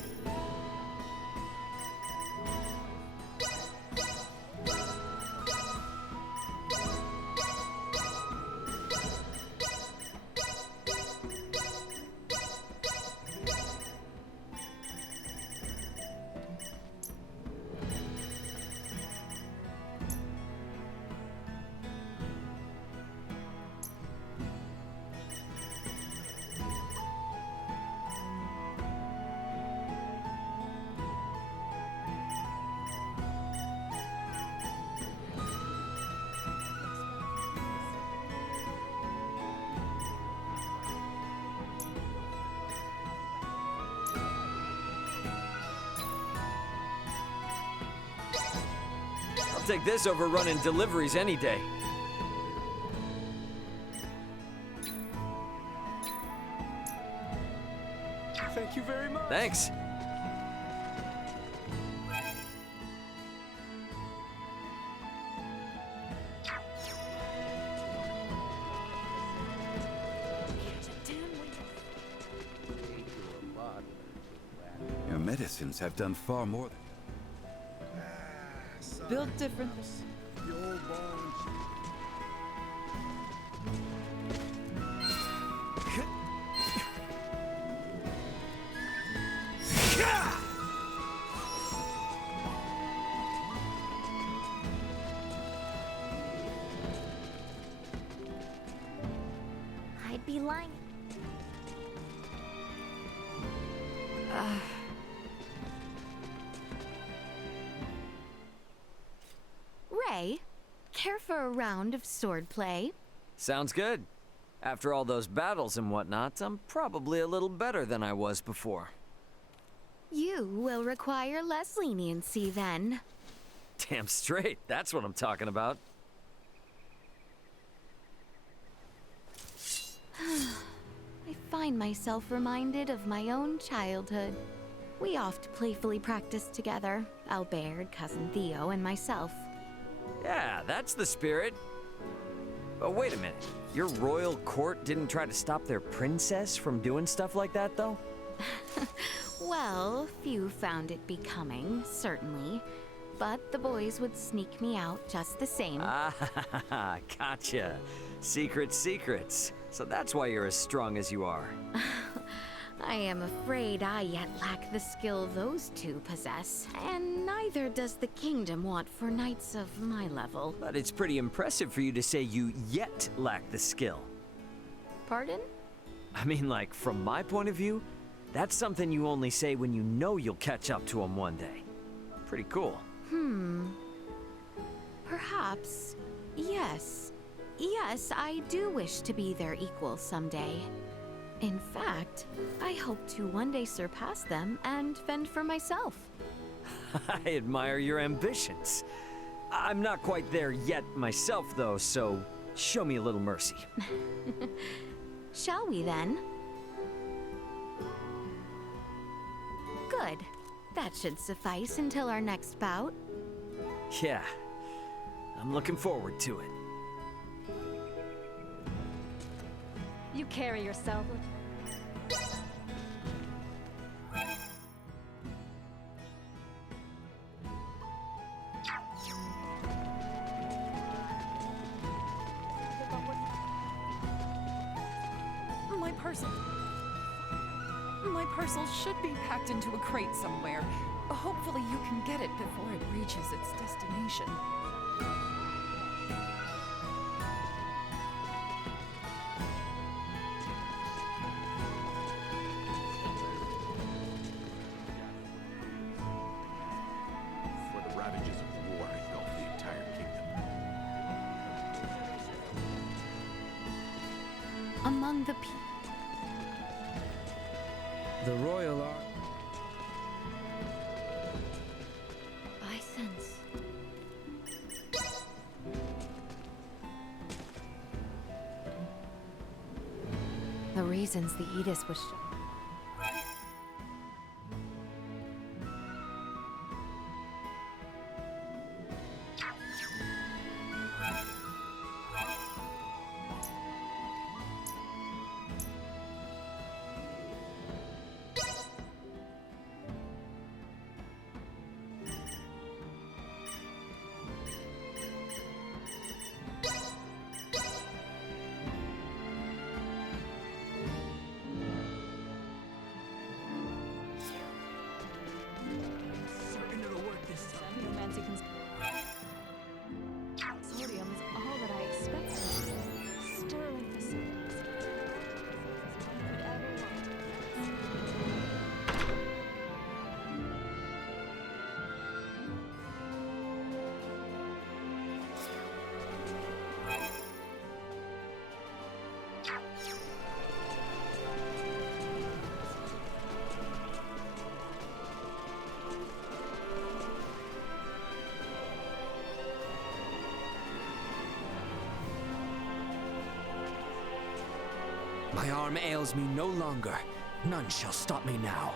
I'll take this over running deliveries any day. Thank you very much. Thanks. Your medicines have done far more than... Built different. I'd be lying. Ray, care for a round of swordplay? Sounds good. After all those battles and whatnot, I'm probably a little better than I was before. You will require less leniency then. Damn straight, that's what I'm talking about. I find myself reminded of my own childhood. We oft playfully practiced together, Albert, Cousin Theo, and myself. Yeah, that's the spirit. Oh, wait a minute. Your royal court didn't try to stop their princess from doing stuff like that, though? Well, few found it becoming, certainly. But the boys would sneak me out just the same. Ah, gotcha. Secrets. So that's why you're as strong as you are. I am afraid I yet lack the skill those two possess, and neither does the kingdom want for knights of my level. But it's pretty impressive for you to say you yet lack the skill. Pardon? I mean, like, from my point of view, that's something you only say when you know you'll catch up to them one day. Pretty cool. Perhaps. Yes. Yes, I do wish to be their equal someday. In fact, I hope to one day surpass them and fend for myself. I admire your ambitions. I'm not quite there yet myself, though, so show me a little mercy. Shall we then? Good. That should suffice until our next bout. Yeah, I'm looking forward to it. You carry yourself. My parcel should be packed into a crate somewhere. Hopefully you can get it before it reaches its destination. Before the ravages of war engulf the entire kingdom. among the people. The royal army. I sense. The reasons the Edis was Sodium is all that I expected. Sterling facilities. One could ever want. My arm ails me no longer. None shall stop me now.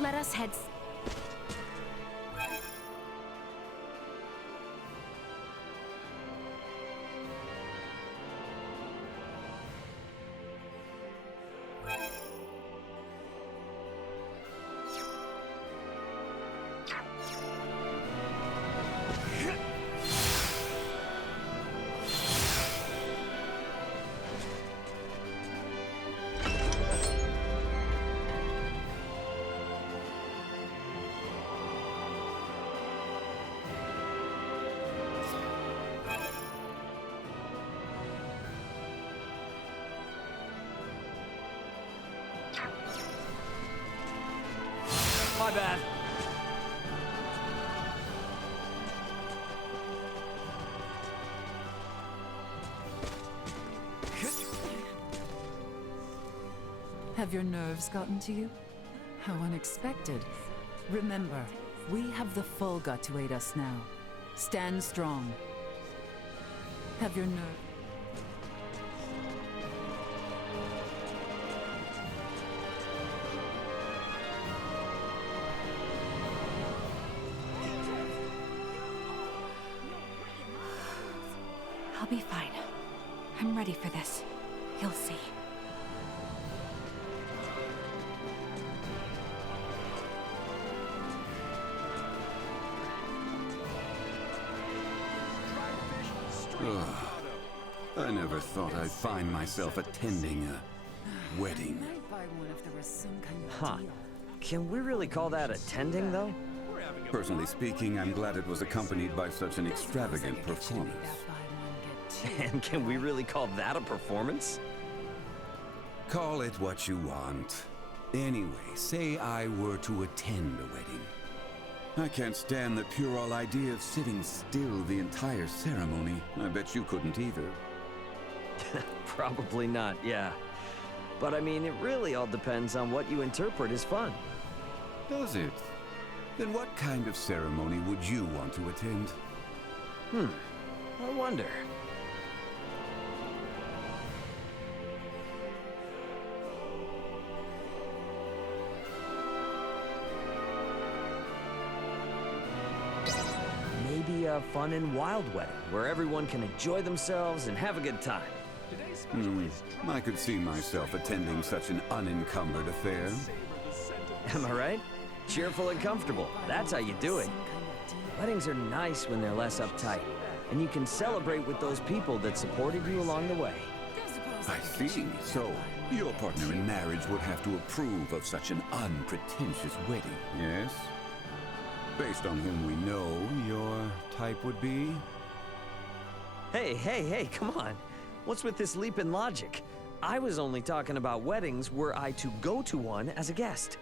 Let us head. My bad. Have your nerves gotten to you? How unexpected. Remember, we have the Fulga to aid us now. Stand strong. Have your nerves... I'll be fine. I'm ready for this. You'll see. Ugh. I never thought I'd find myself attending a wedding. Might buy one if there was some kind of Huh. deal. Can we really call that attending, though? Personally speaking, I'm glad it was accompanied by such an extravagant performance. And can we really call that a performance? Call it what you want. Anyway, say I were to attend a wedding. I can't stand the puerile idea of sitting still the entire ceremony. I bet you couldn't either. Probably not, yeah. But I mean, it really all depends on what you interpret as fun. Does it? Then what kind of ceremony would you want to attend? I wonder. Maybe a fun and wild wedding, where everyone can enjoy themselves and have a good time. I could see myself attending such an unencumbered affair. Am I right? Cheerful and comfortable. That's how you do it. Weddings are nice when they're less uptight, and you can celebrate with those people that supported you along the way. I see. So, your partner in marriage would have to approve of such an unpretentious wedding, yes? Based on whom we know, your type would be? Hey, come on. What's with this leap in logic? I was only talking about weddings were I to go to one as a guest.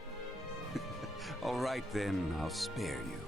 All right then, I'll spare you.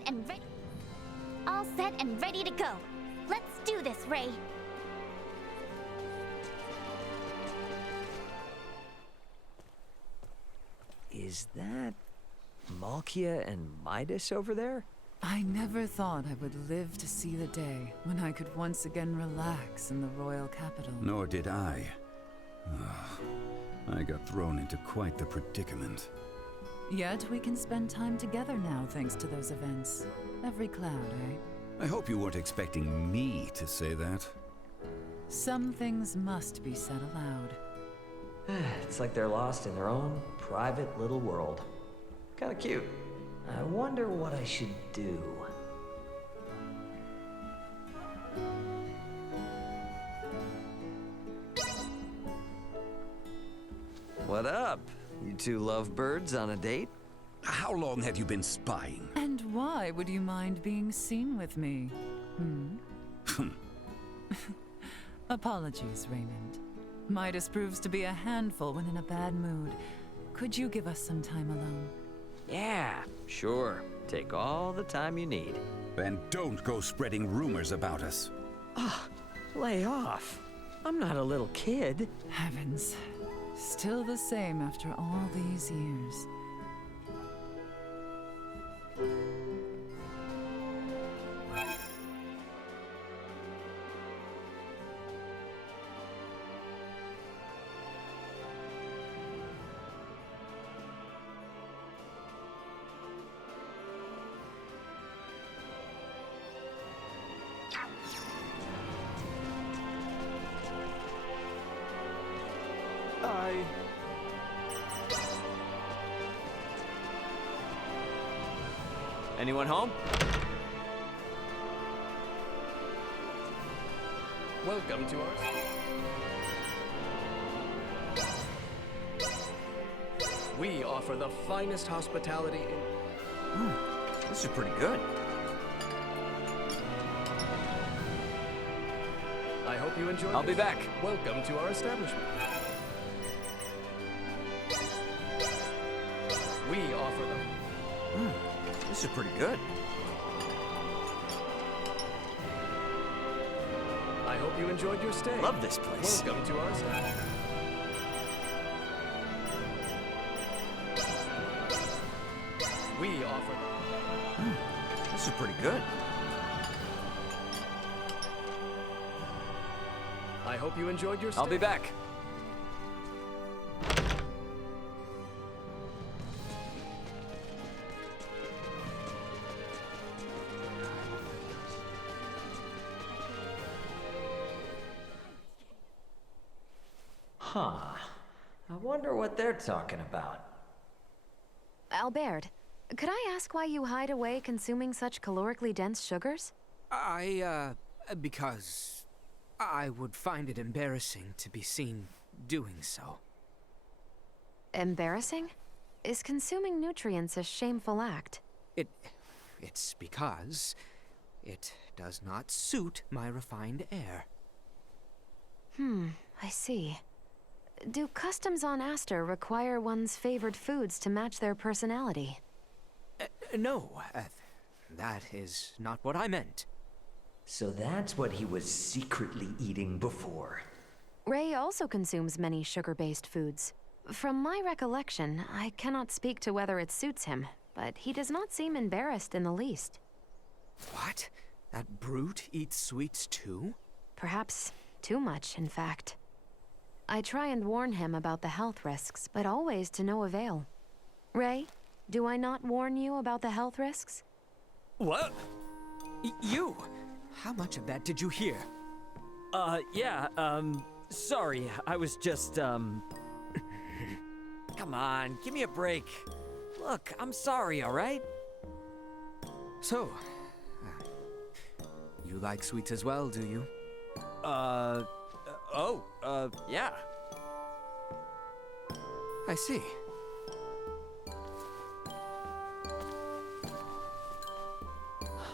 set and ready. All set and ready to go. Let's do this, Ray. Is that Malkia and Midas over there? I never thought I would live to see the day when I could once again relax in the royal capital. Nor did I. Ugh. I got thrown into quite the predicament. Yet we can spend time together now thanks to those events. Every cloud, eh? I hope you weren't expecting me to say that. Some things must be said aloud. It's like they're lost in their own private little world. Kinda cute. I wonder what I should do. What up? You two lovebirds on a date? How long have you been spying? And why would you mind being seen with me? Apologies, Raymond. Midas proves to be a handful when in a bad mood. Could you give us some time alone? Yeah, sure. Take all the time you need. And don't go spreading rumors about us. Lay off. I'm not a little kid. Heavens. Still the same after all these years. Anyone home? Welcome to our... We offer the finest hospitality in... This is pretty good. I hope you enjoy I'll be back. Welcome to our establishment. We offer them... This is pretty good. I hope you enjoyed your stay. Love this place. Welcome to our establishment. We offer them... This is pretty good. I hope you enjoyed your stay. I'll be back. Huh. I wonder what they're talking about. Albert, could I ask why you hide away consuming such calorically dense sugars? Because I would find it embarrassing to be seen doing so. Embarrassing? Is consuming nutrients a shameful act? It's because it does not suit my refined air. I see. Do customs on Aster require one's favored foods to match their personality? No, that is not what I meant. So that's what he was secretly eating before. Ray also consumes many sugar-based foods. From my recollection, I cannot speak to whether it suits him, but he does not seem embarrassed in the least. What? That brute eats sweets too? Perhaps too much, in fact. I try and warn him about the health risks, but always to no avail. Ray, do I not warn you about the health risks? What? You? How much of that did you hear? Yeah, sorry, I was just, Come on, give me a break. Look, I'm sorry, alright? So, you like sweets as well, do you? Yeah. I see.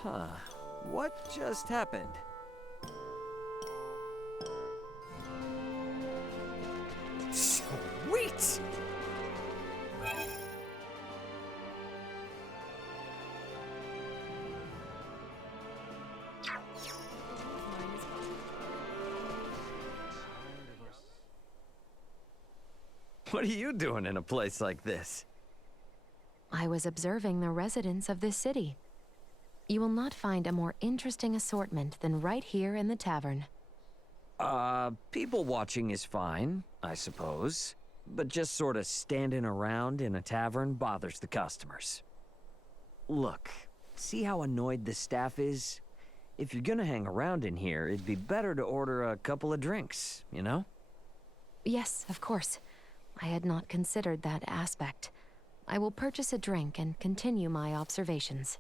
Huh. What just happened? Sweet! What are you doing in a place like this? I was observing the residents of this city. You will not find a more interesting assortment than right here in the tavern. People watching is fine, I suppose. But just sort of standing around in a tavern bothers the customers. Look, see how annoyed the staff is? If you're gonna hang around in here, it'd be better to order a couple of drinks, you know? Yes, of course. I had not considered that aspect. I will purchase a drink and continue my observations.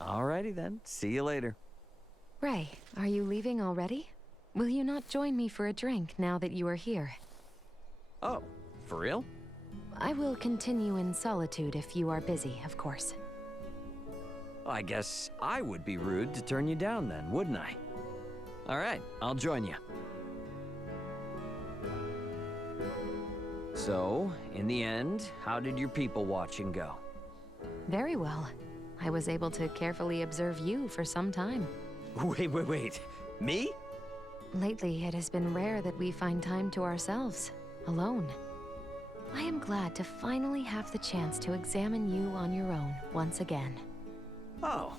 Alrighty then, see you later. Ray, are you leaving already? Will you not join me for a drink now that you are here? Oh, for real? I will continue in solitude if you are busy, of course. I guess I would be rude to turn you down then, wouldn't I? Alright, I'll join you. So, in the end, how did your people watching go? Very well. I was able to carefully observe you for some time. Wait. Me? Lately, it has been rare that we find time to ourselves, alone. I am glad to finally have the chance to examine you on your own once again. Oh,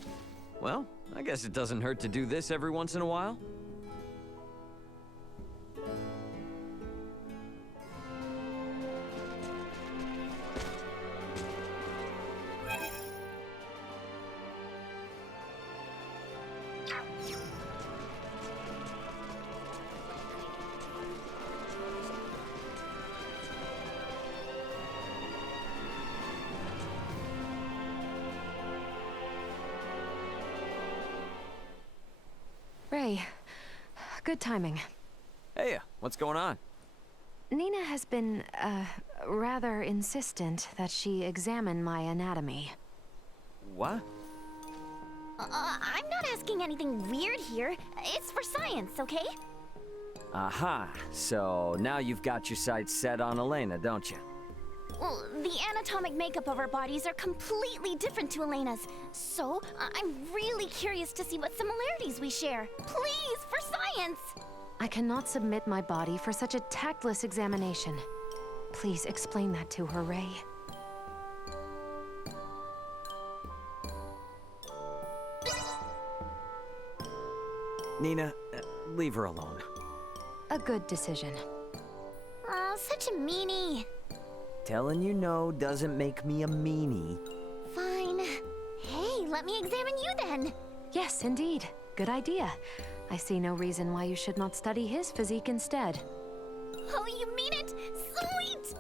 well, I guess it doesn't hurt to do this every once in a while. Ray, good timing. Hey, what's going on? Nina has been, rather insistent that she examine my anatomy. What? I'm not asking anything weird here. It's for science, okay? Aha, so now you've got your sights set on Elena, don't you? Well, the anatomic makeup of our bodies are completely different to Elena's. So, I'm really curious to see what similarities we share. Please, for science! I cannot submit my body for such a tactless examination. Please explain that to her, Ray. Nina, leave her alone. A good decision. Oh, such a meanie. Telling you no doesn't make me a meanie. Fine. Hey, let me examine you then. Yes, indeed. Good idea. I see no reason why you should not study his physique instead. Oh, you mean it? Sweet!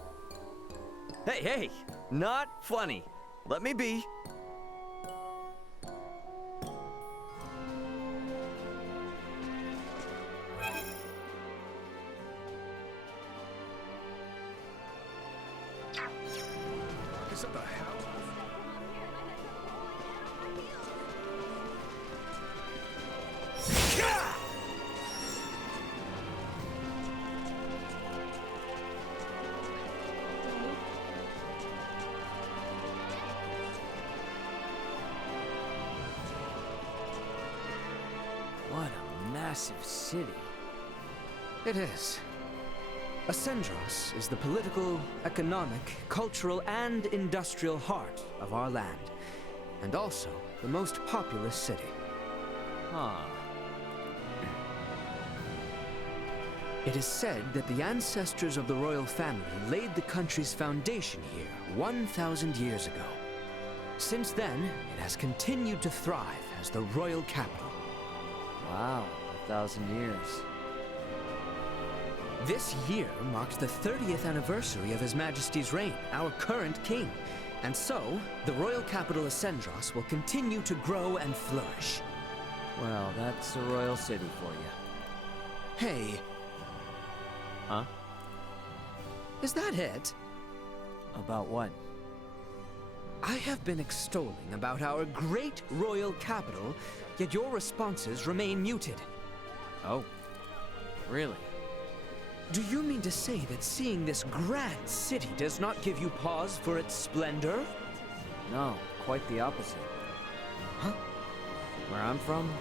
Hey, not funny. Let me be. Is that the hell? What a massive city. It is. Ascendros is the political, economic, cultural, and industrial heart of our land, and also the most populous city. Huh. It is said that the ancestors of the royal family laid the country's foundation here 1,000 years ago. Since then, it has continued to thrive as the royal capital. Wow, 1,000 years. This year marks the 30th anniversary of His Majesty's reign, our current king. And so, the royal capital Ascendros will continue to grow and flourish. Well, that's a royal city for you. Hey. Huh? Is that it? About what? I have been extolling about our great royal capital, yet your responses remain muted. Oh, really? Do you mean to say that seeing this grand city does not give you pause for its splendor? No, quite the opposite. Huh? Where I'm from,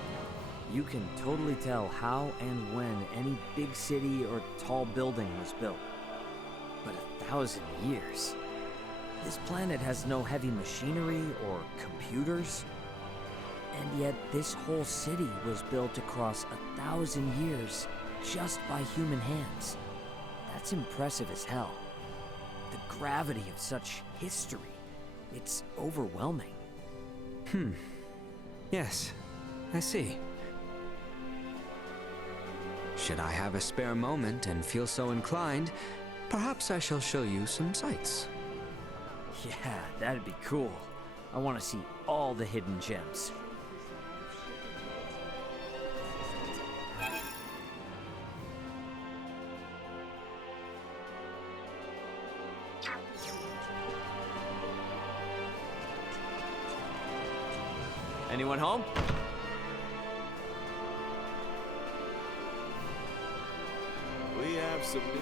you can totally tell how and when any big city or tall building was built. But 1,000 years. This planet has no heavy machinery or computers. And yet this whole city was built across 1,000 years just by human hands. That's impressive as hell. The gravity of such history, it's overwhelming. Yes, I see. Should I have a spare moment and feel so inclined, perhaps I shall show you some sights. Yeah, that'd be cool. I want to see all the hidden gems. Anyone home? We have some news.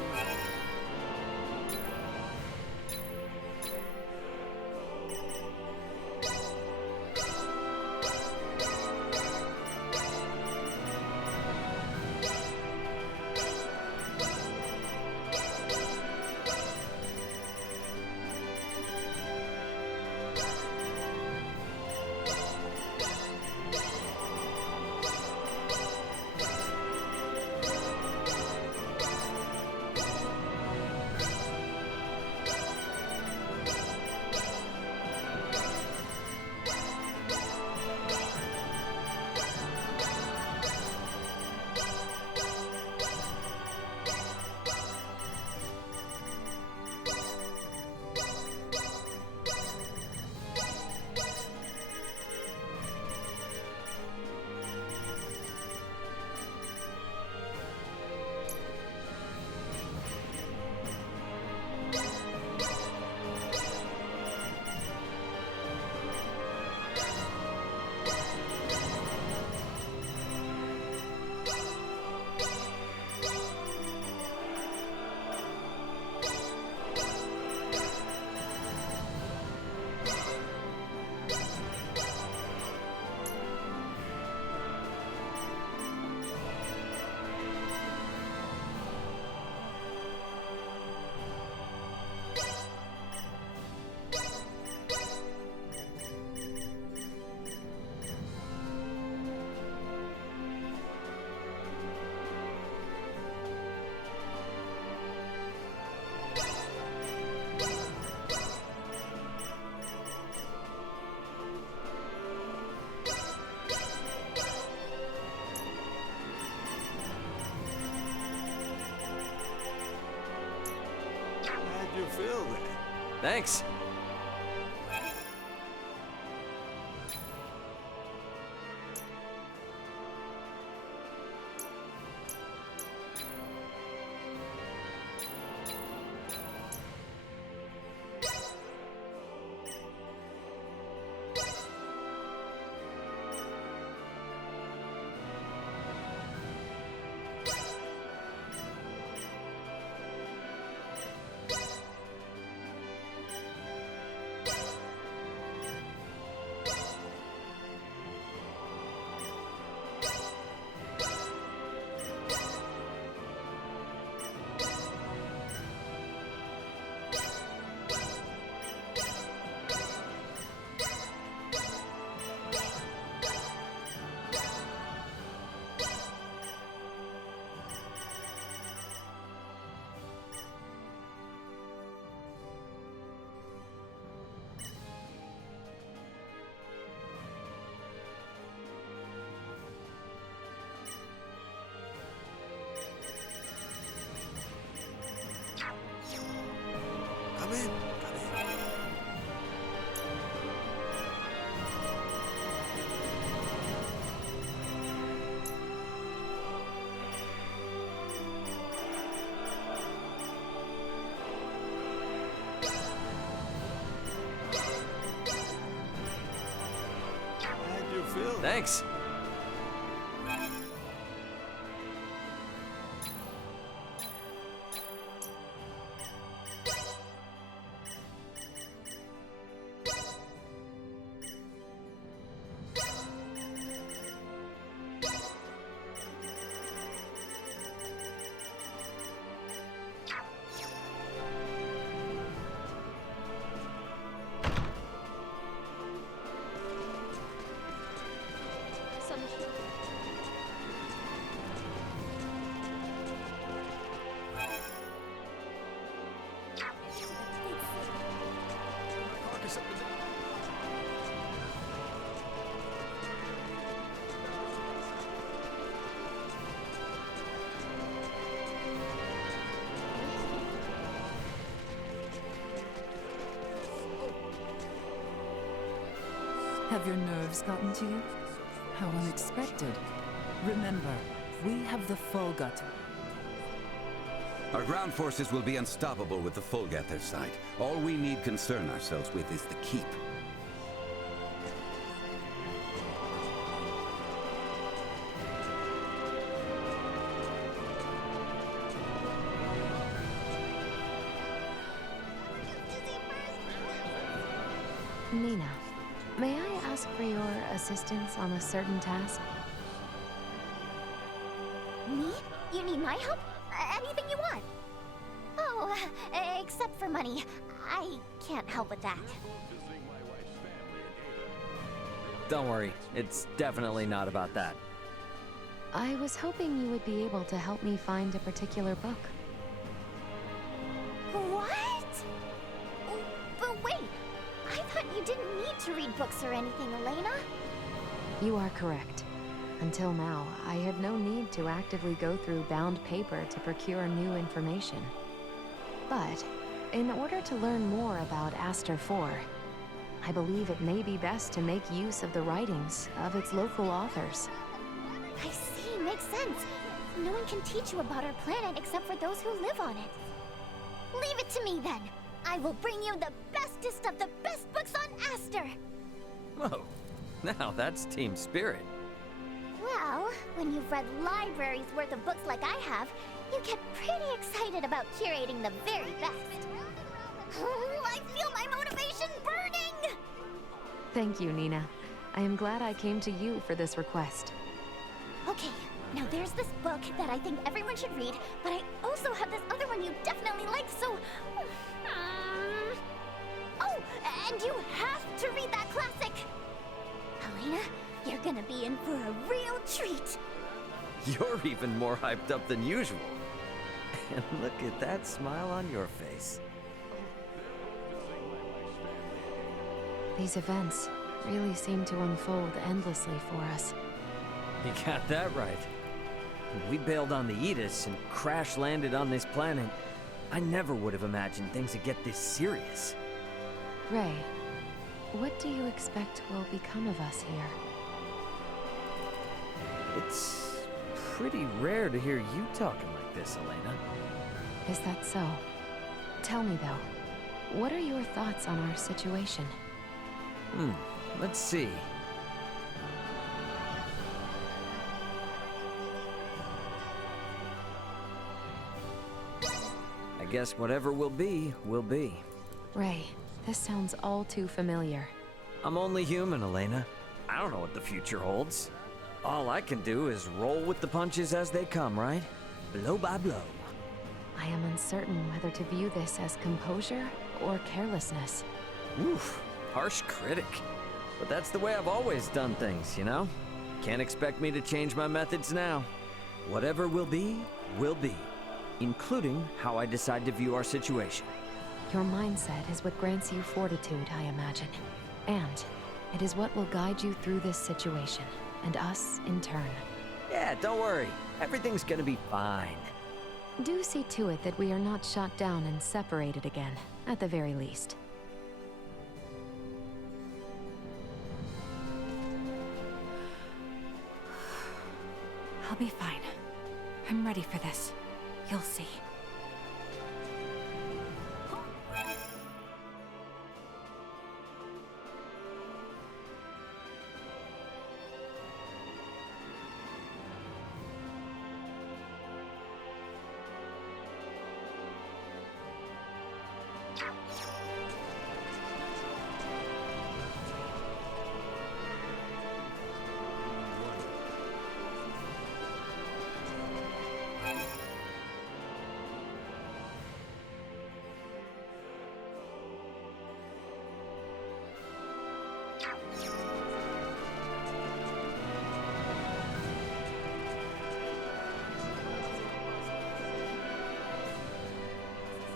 How'd you feel that? Thanks. Come in. How'd you feel? Thanks. Have your nerves gotten to you? How unexpected. Remember, we have the Fulgut. Our ground forces will be unstoppable with the Fulg at their side. All we need concern ourselves with is the keep. Nina, may I ask for your assistance on a certain task? Me? You need my help? Anything you want. Oh, except for money. I can't help with that. Don't worry, it's definitely not about that. I was hoping you would be able to help me find a particular book. What? Oh, but wait, I thought you didn't need to read books or anything, Elena. You are correct. Until now, I had no need to actively go through bound paper to procure new information. But, in order to learn more about Aster 4, I believe it may be best to make use of the writings of its local authors. I see, makes sense. No one can teach you about our planet except for those who live on it. Leave it to me then. I will bring you the bestest of the best books on Aster. Whoa, now that's team spirit. Well, when you've read libraries worth of books like I have, you get pretty excited about curating the very best. Oh, I feel my motivation burning! Thank you, Nina. I am glad I came to you for this request. Okay, now there's this book that I think everyone should read, but I also have this other one you definitely like, so... Oh, and you have to read that classic! Helena, you're gonna be in for a real treat. You're even more hyped up than usual. And look at that smile on your face. These events really seem to unfold endlessly for us. You got that right. When we bailed on the Aegis and crash-landed on this planet, I never would have imagined things would get this serious. Ray, what do you expect will become of us here? It's pretty rare to hear you talking like this, Elena. Is that so? Tell me though, what are your thoughts on our situation? Let's see. I guess whatever will be, will be. Ray, this sounds all too familiar. I'm only human, Elena. I don't know what the future holds. All I can do is roll with the punches as they come, right? Blow by blow. I am uncertain whether to view this as composure or carelessness. Oof, harsh critic. But that's the way I've always done things, you know? Can't expect me to change my methods now. Whatever will be, including how I decide to view our situation. Your mindset is what grants you fortitude, I imagine. And it is what will guide you through this situation, and us in turn. Yeah, don't worry. Everything's gonna be fine. Do see to it that we are not shot down and separated again, at the very least. I'll be fine. I'm ready for this. You'll see.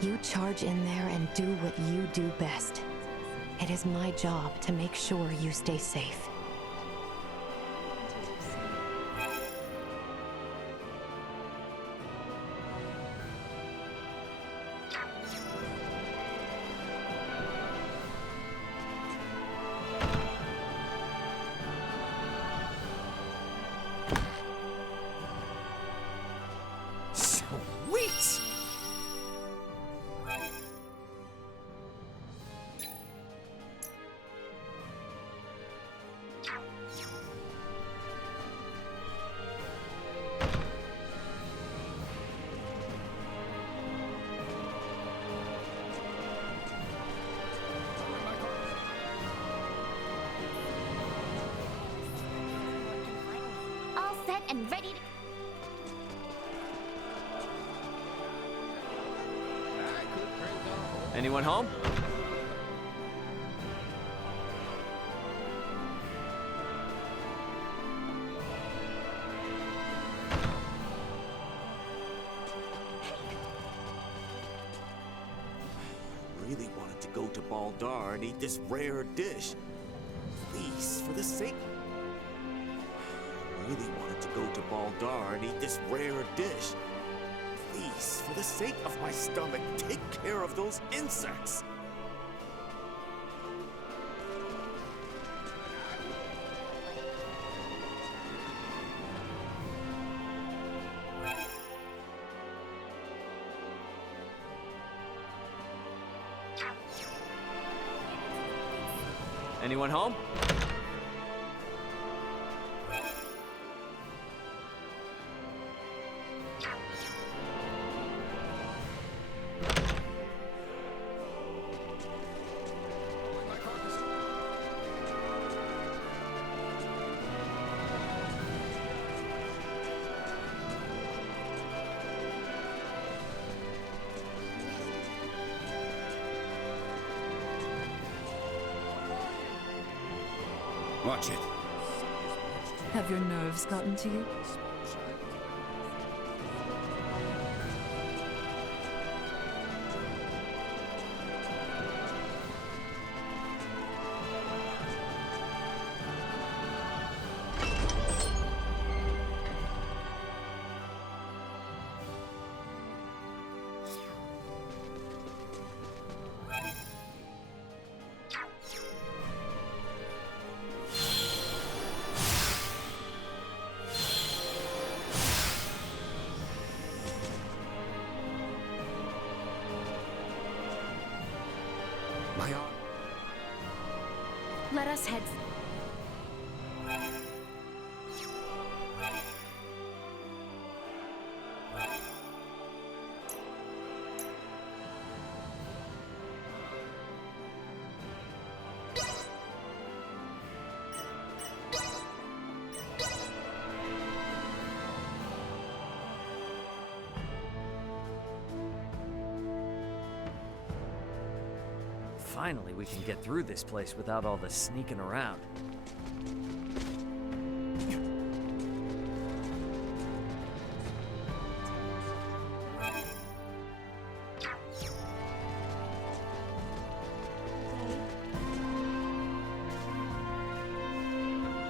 You charge in there and do what you do best. It is my job to make sure you stay safe. and ready to... Anyone home? Really wanted to go to Baldar and eat this rare dish. Please, for the sake... Really wanted to go to Baldar and eat this rare dish. Please, for the sake of my stomach, take care of those insects. Anyone home? Watch it. Have your nerves gotten to you? Let us head. Finally, we can get through this place without all the sneaking around.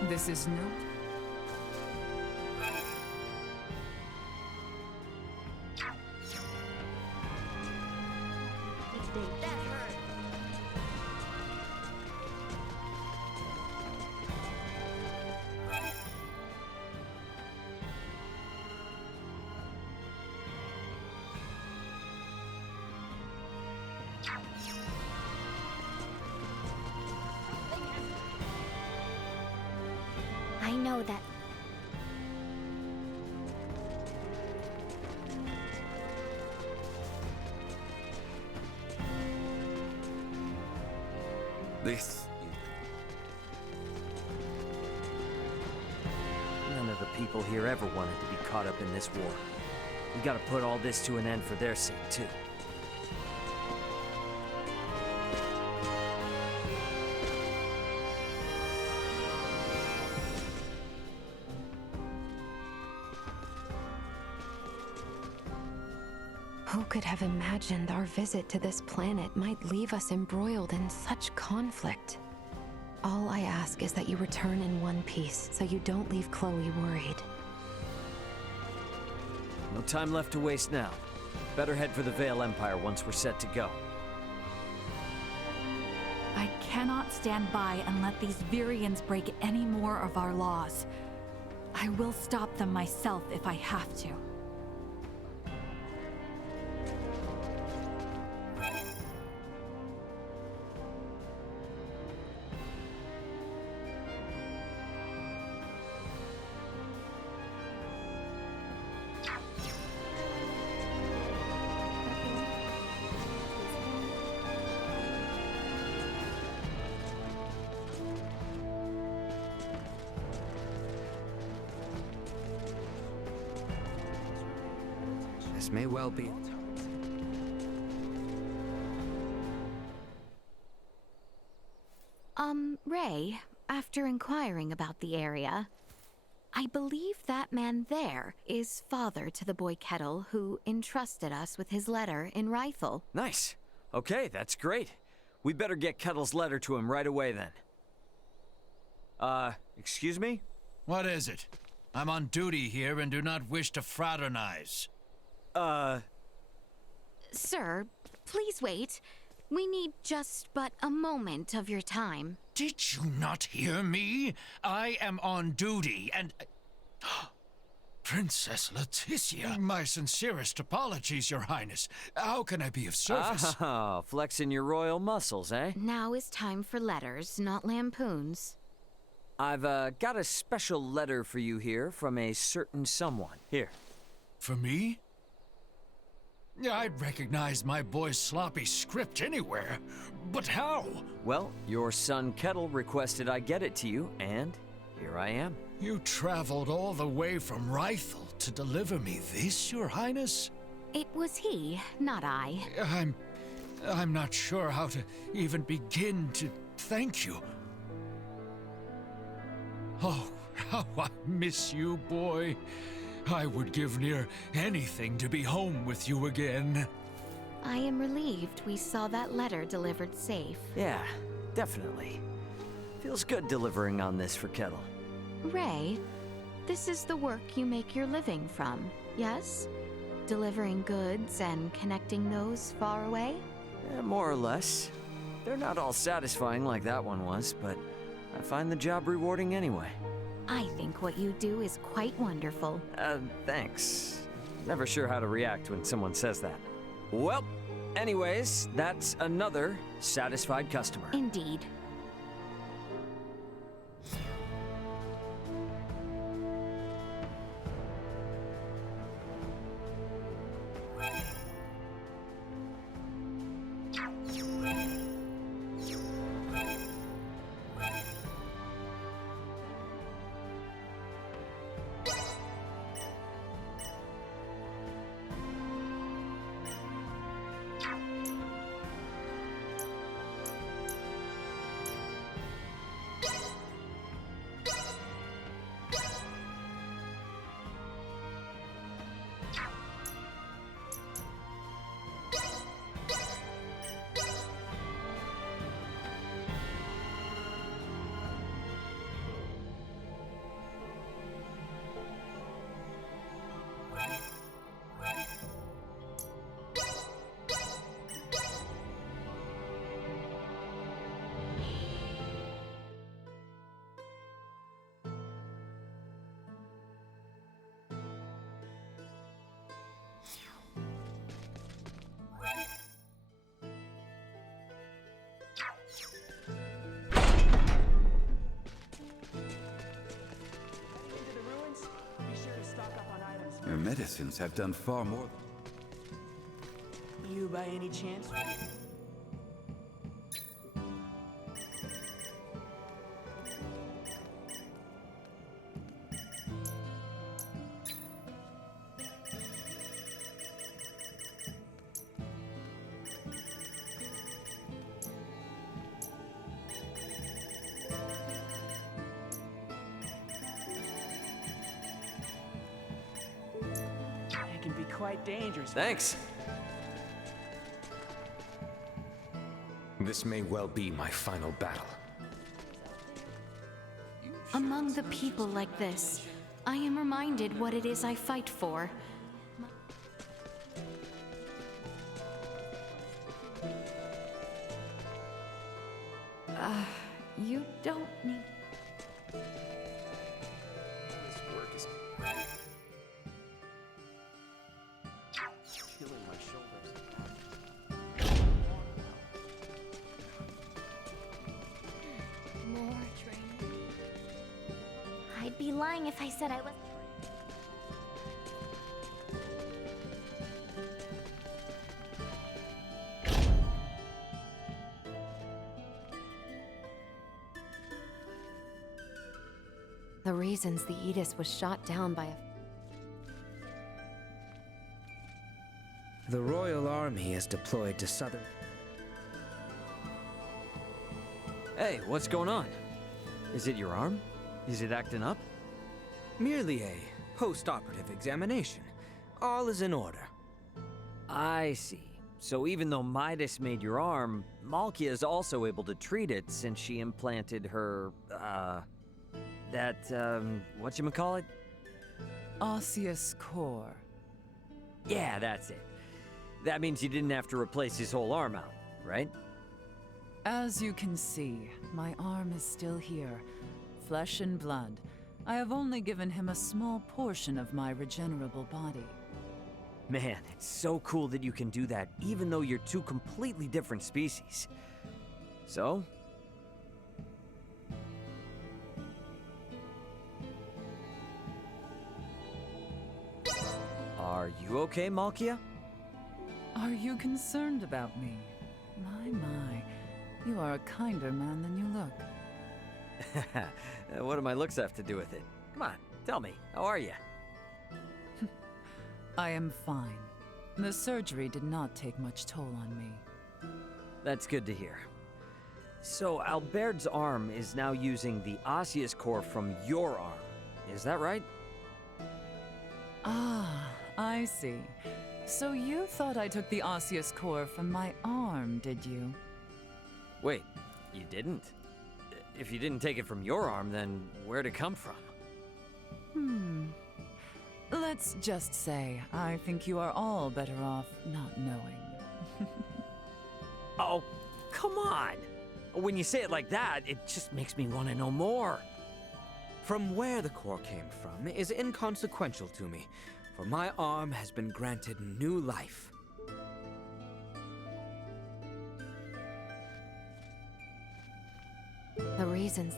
This is new. I know that... This... None of the people here ever wanted to be caught up in this war. We gotta put all this to an end for their sake, too. Who could have imagined our visit to this planet might leave us embroiled in such conflict? All I ask is that you return in one piece, so you don't leave Chloe worried. No time left to waste now. Better head for the Vale Empire once we're set to go. I cannot stand by and let these Virians break any more of our laws. I will stop them myself if I have to. This may well be. Ray, after inquiring about the area, I believe that man there is father to the boy Kettle who entrusted us with his letter in Rifle. Nice. Okay, that's great. We better get Kettle's letter to him right away then. Excuse me? What is it? I'm on duty here and do not wish to fraternize. Sir, please wait. We need just but a moment of your time. Did you not hear me? I am on duty and... Princess Leticia, my sincerest apologies, Your Highness. How can I be of service? Ah, flexing your royal muscles, eh? Now is time for letters, not lampoons. I've, got a special letter for you here from a certain someone. Here. For me? I'd recognize my boy's sloppy script anywhere. But how? Well, your son Kettle requested I get it to you, and here I am. You traveled all the way from Rifle to deliver me this, Your Highness? It was he, not I. I'm not sure how to even begin to thank you. Oh, how I miss you, boy. I would give near anything to be home with you again. I am relieved we saw that letter delivered safe. Yeah, definitely. Feels good delivering on this for Kettle. Ray, this is the work you make your living from, yes? Delivering goods and connecting those far away? Yeah, more or less. They're not all satisfying like that one was, but I find the job rewarding anyway. I think what you do is quite wonderful. Thanks. Never sure how to react when someone says that. Well, anyways, that's another satisfied customer. Indeed. Your medicines have done far more. You by any chance? Can be quite dangerous. Thanks. This may well be my final battle. Among the people like this, I am reminded what it is I fight for. You don't need... This work is killing my shoulders. More training? I'd be lying if I said I was... The reasons the Aegis was shot down by a... The Royal Army is deployed to southern... Hey, what's going on? Is it your arm? Is it acting up? Merely a post-operative examination. All is in order. I see. So even though Midas made your arm, Malkia is also able to treat it since she implanted her, whatchamacallit? Osseous core. Yeah, that's it. That means you didn't have to replace his whole arm out, right? As you can see, my arm is still here, flesh and blood. I have only given him a small portion of my regenerable body. Man, it's so cool that you can do that, even though you're two completely different species. So? Are you okay, Malkia? Are you concerned about me? My, you are a kinder man than you look. What do my looks have to do with it? Come on, tell me, how are you? I am fine. The surgery did not take much toll on me. That's good to hear. So, Albert's arm is now using the osseous core from your arm. Is that right? Ah, I see. So you thought I took the osseous core from my arm, did you? Wait, you didn't? If you didn't take it from your arm, then where'd it come from? Let's just say, I think you are all better off not knowing. Oh, come on! When you say it like that, it just makes me want to know more. From where the core came from is inconsequential to me, for my arm has been granted new life. The reasons...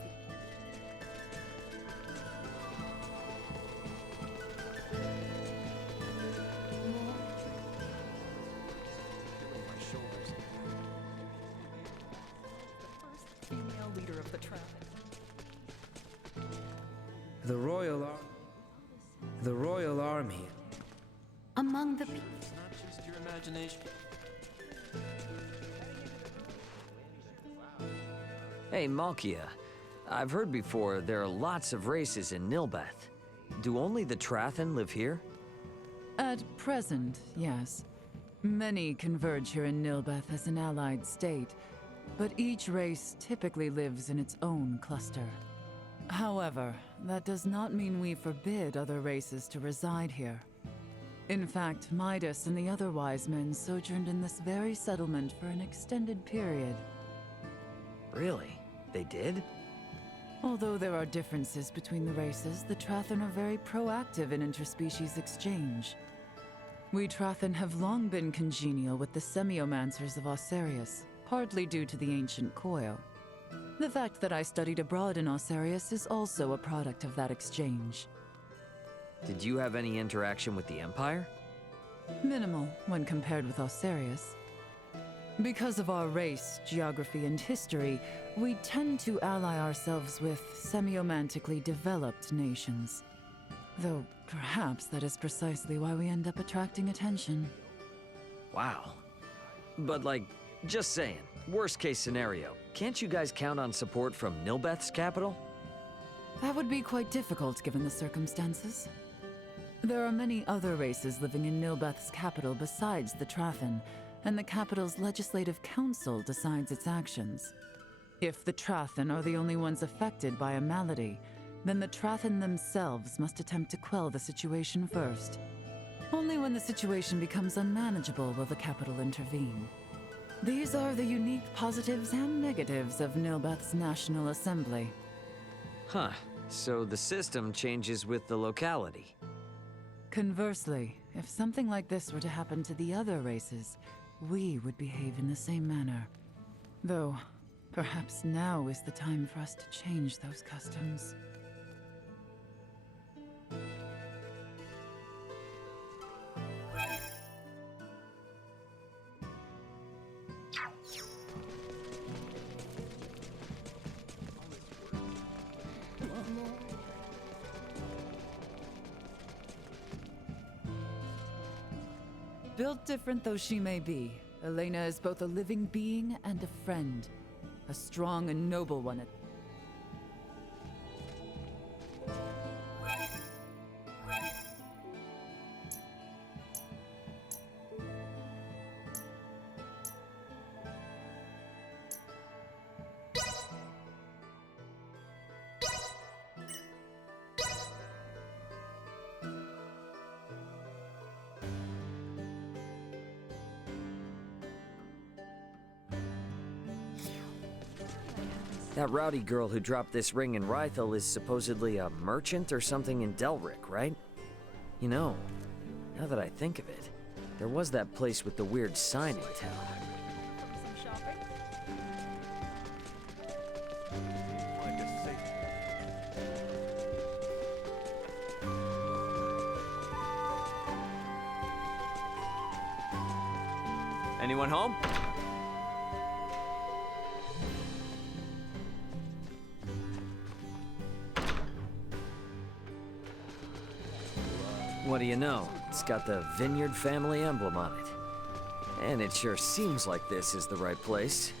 Female leader of the traffic. The Royal Army. Among the... It's not just your imagination. Hey, Malkia. I've heard before there are lots of races in Nilbeth. Do only the Trathen live here? At present, yes. Many converge here in Nilbeth as an allied state, but each race typically lives in its own cluster. However, that does not mean we forbid other races to reside here. In fact, Midas and the other wise men sojourned in this very settlement for an extended period. Really? They did? Although there are differences between the races, the Trathen are very proactive in interspecies exchange. We Trathen have long been congenial with the semiomancers of Ossarius, partly due to the ancient coil. The fact that I studied abroad in Ossarius is also a product of that exchange. Did you have any interaction with the Empire? Minimal when compared with Ossarius. Because of our race, geography, and history, we tend to ally ourselves with semiomantically developed nations. Though perhaps that is precisely why we end up attracting attention. Wow. But just saying, worst case scenario, can't you guys count on support from Nilbeth's capital? That would be quite difficult given the circumstances. There are many other races living in Nilbeth's capital besides the Trathen, and the capital's legislative council decides its actions. If the Trathen are the only ones affected by a malady, then the Trathen themselves must attempt to quell the situation first. Only when the situation becomes unmanageable will the capital intervene. These are the unique positives and negatives of Nilbeth's National Assembly. Huh. So the system changes with the locality. Conversely, if something like this were to happen to the other races, we would behave in the same manner. Though, perhaps now is the time for us to change those customs. Built different though she may be, Elena is both a living being and a friend. A strong and noble one at That rowdy girl who dropped this ring in Rythel is supposedly a merchant or something in Delric, right? You know, now that I think of it, there was that place with the weird sign in town. Anyone home? What do you know? It's got the Vineyard family emblem on it. And it sure seems like this is the right place.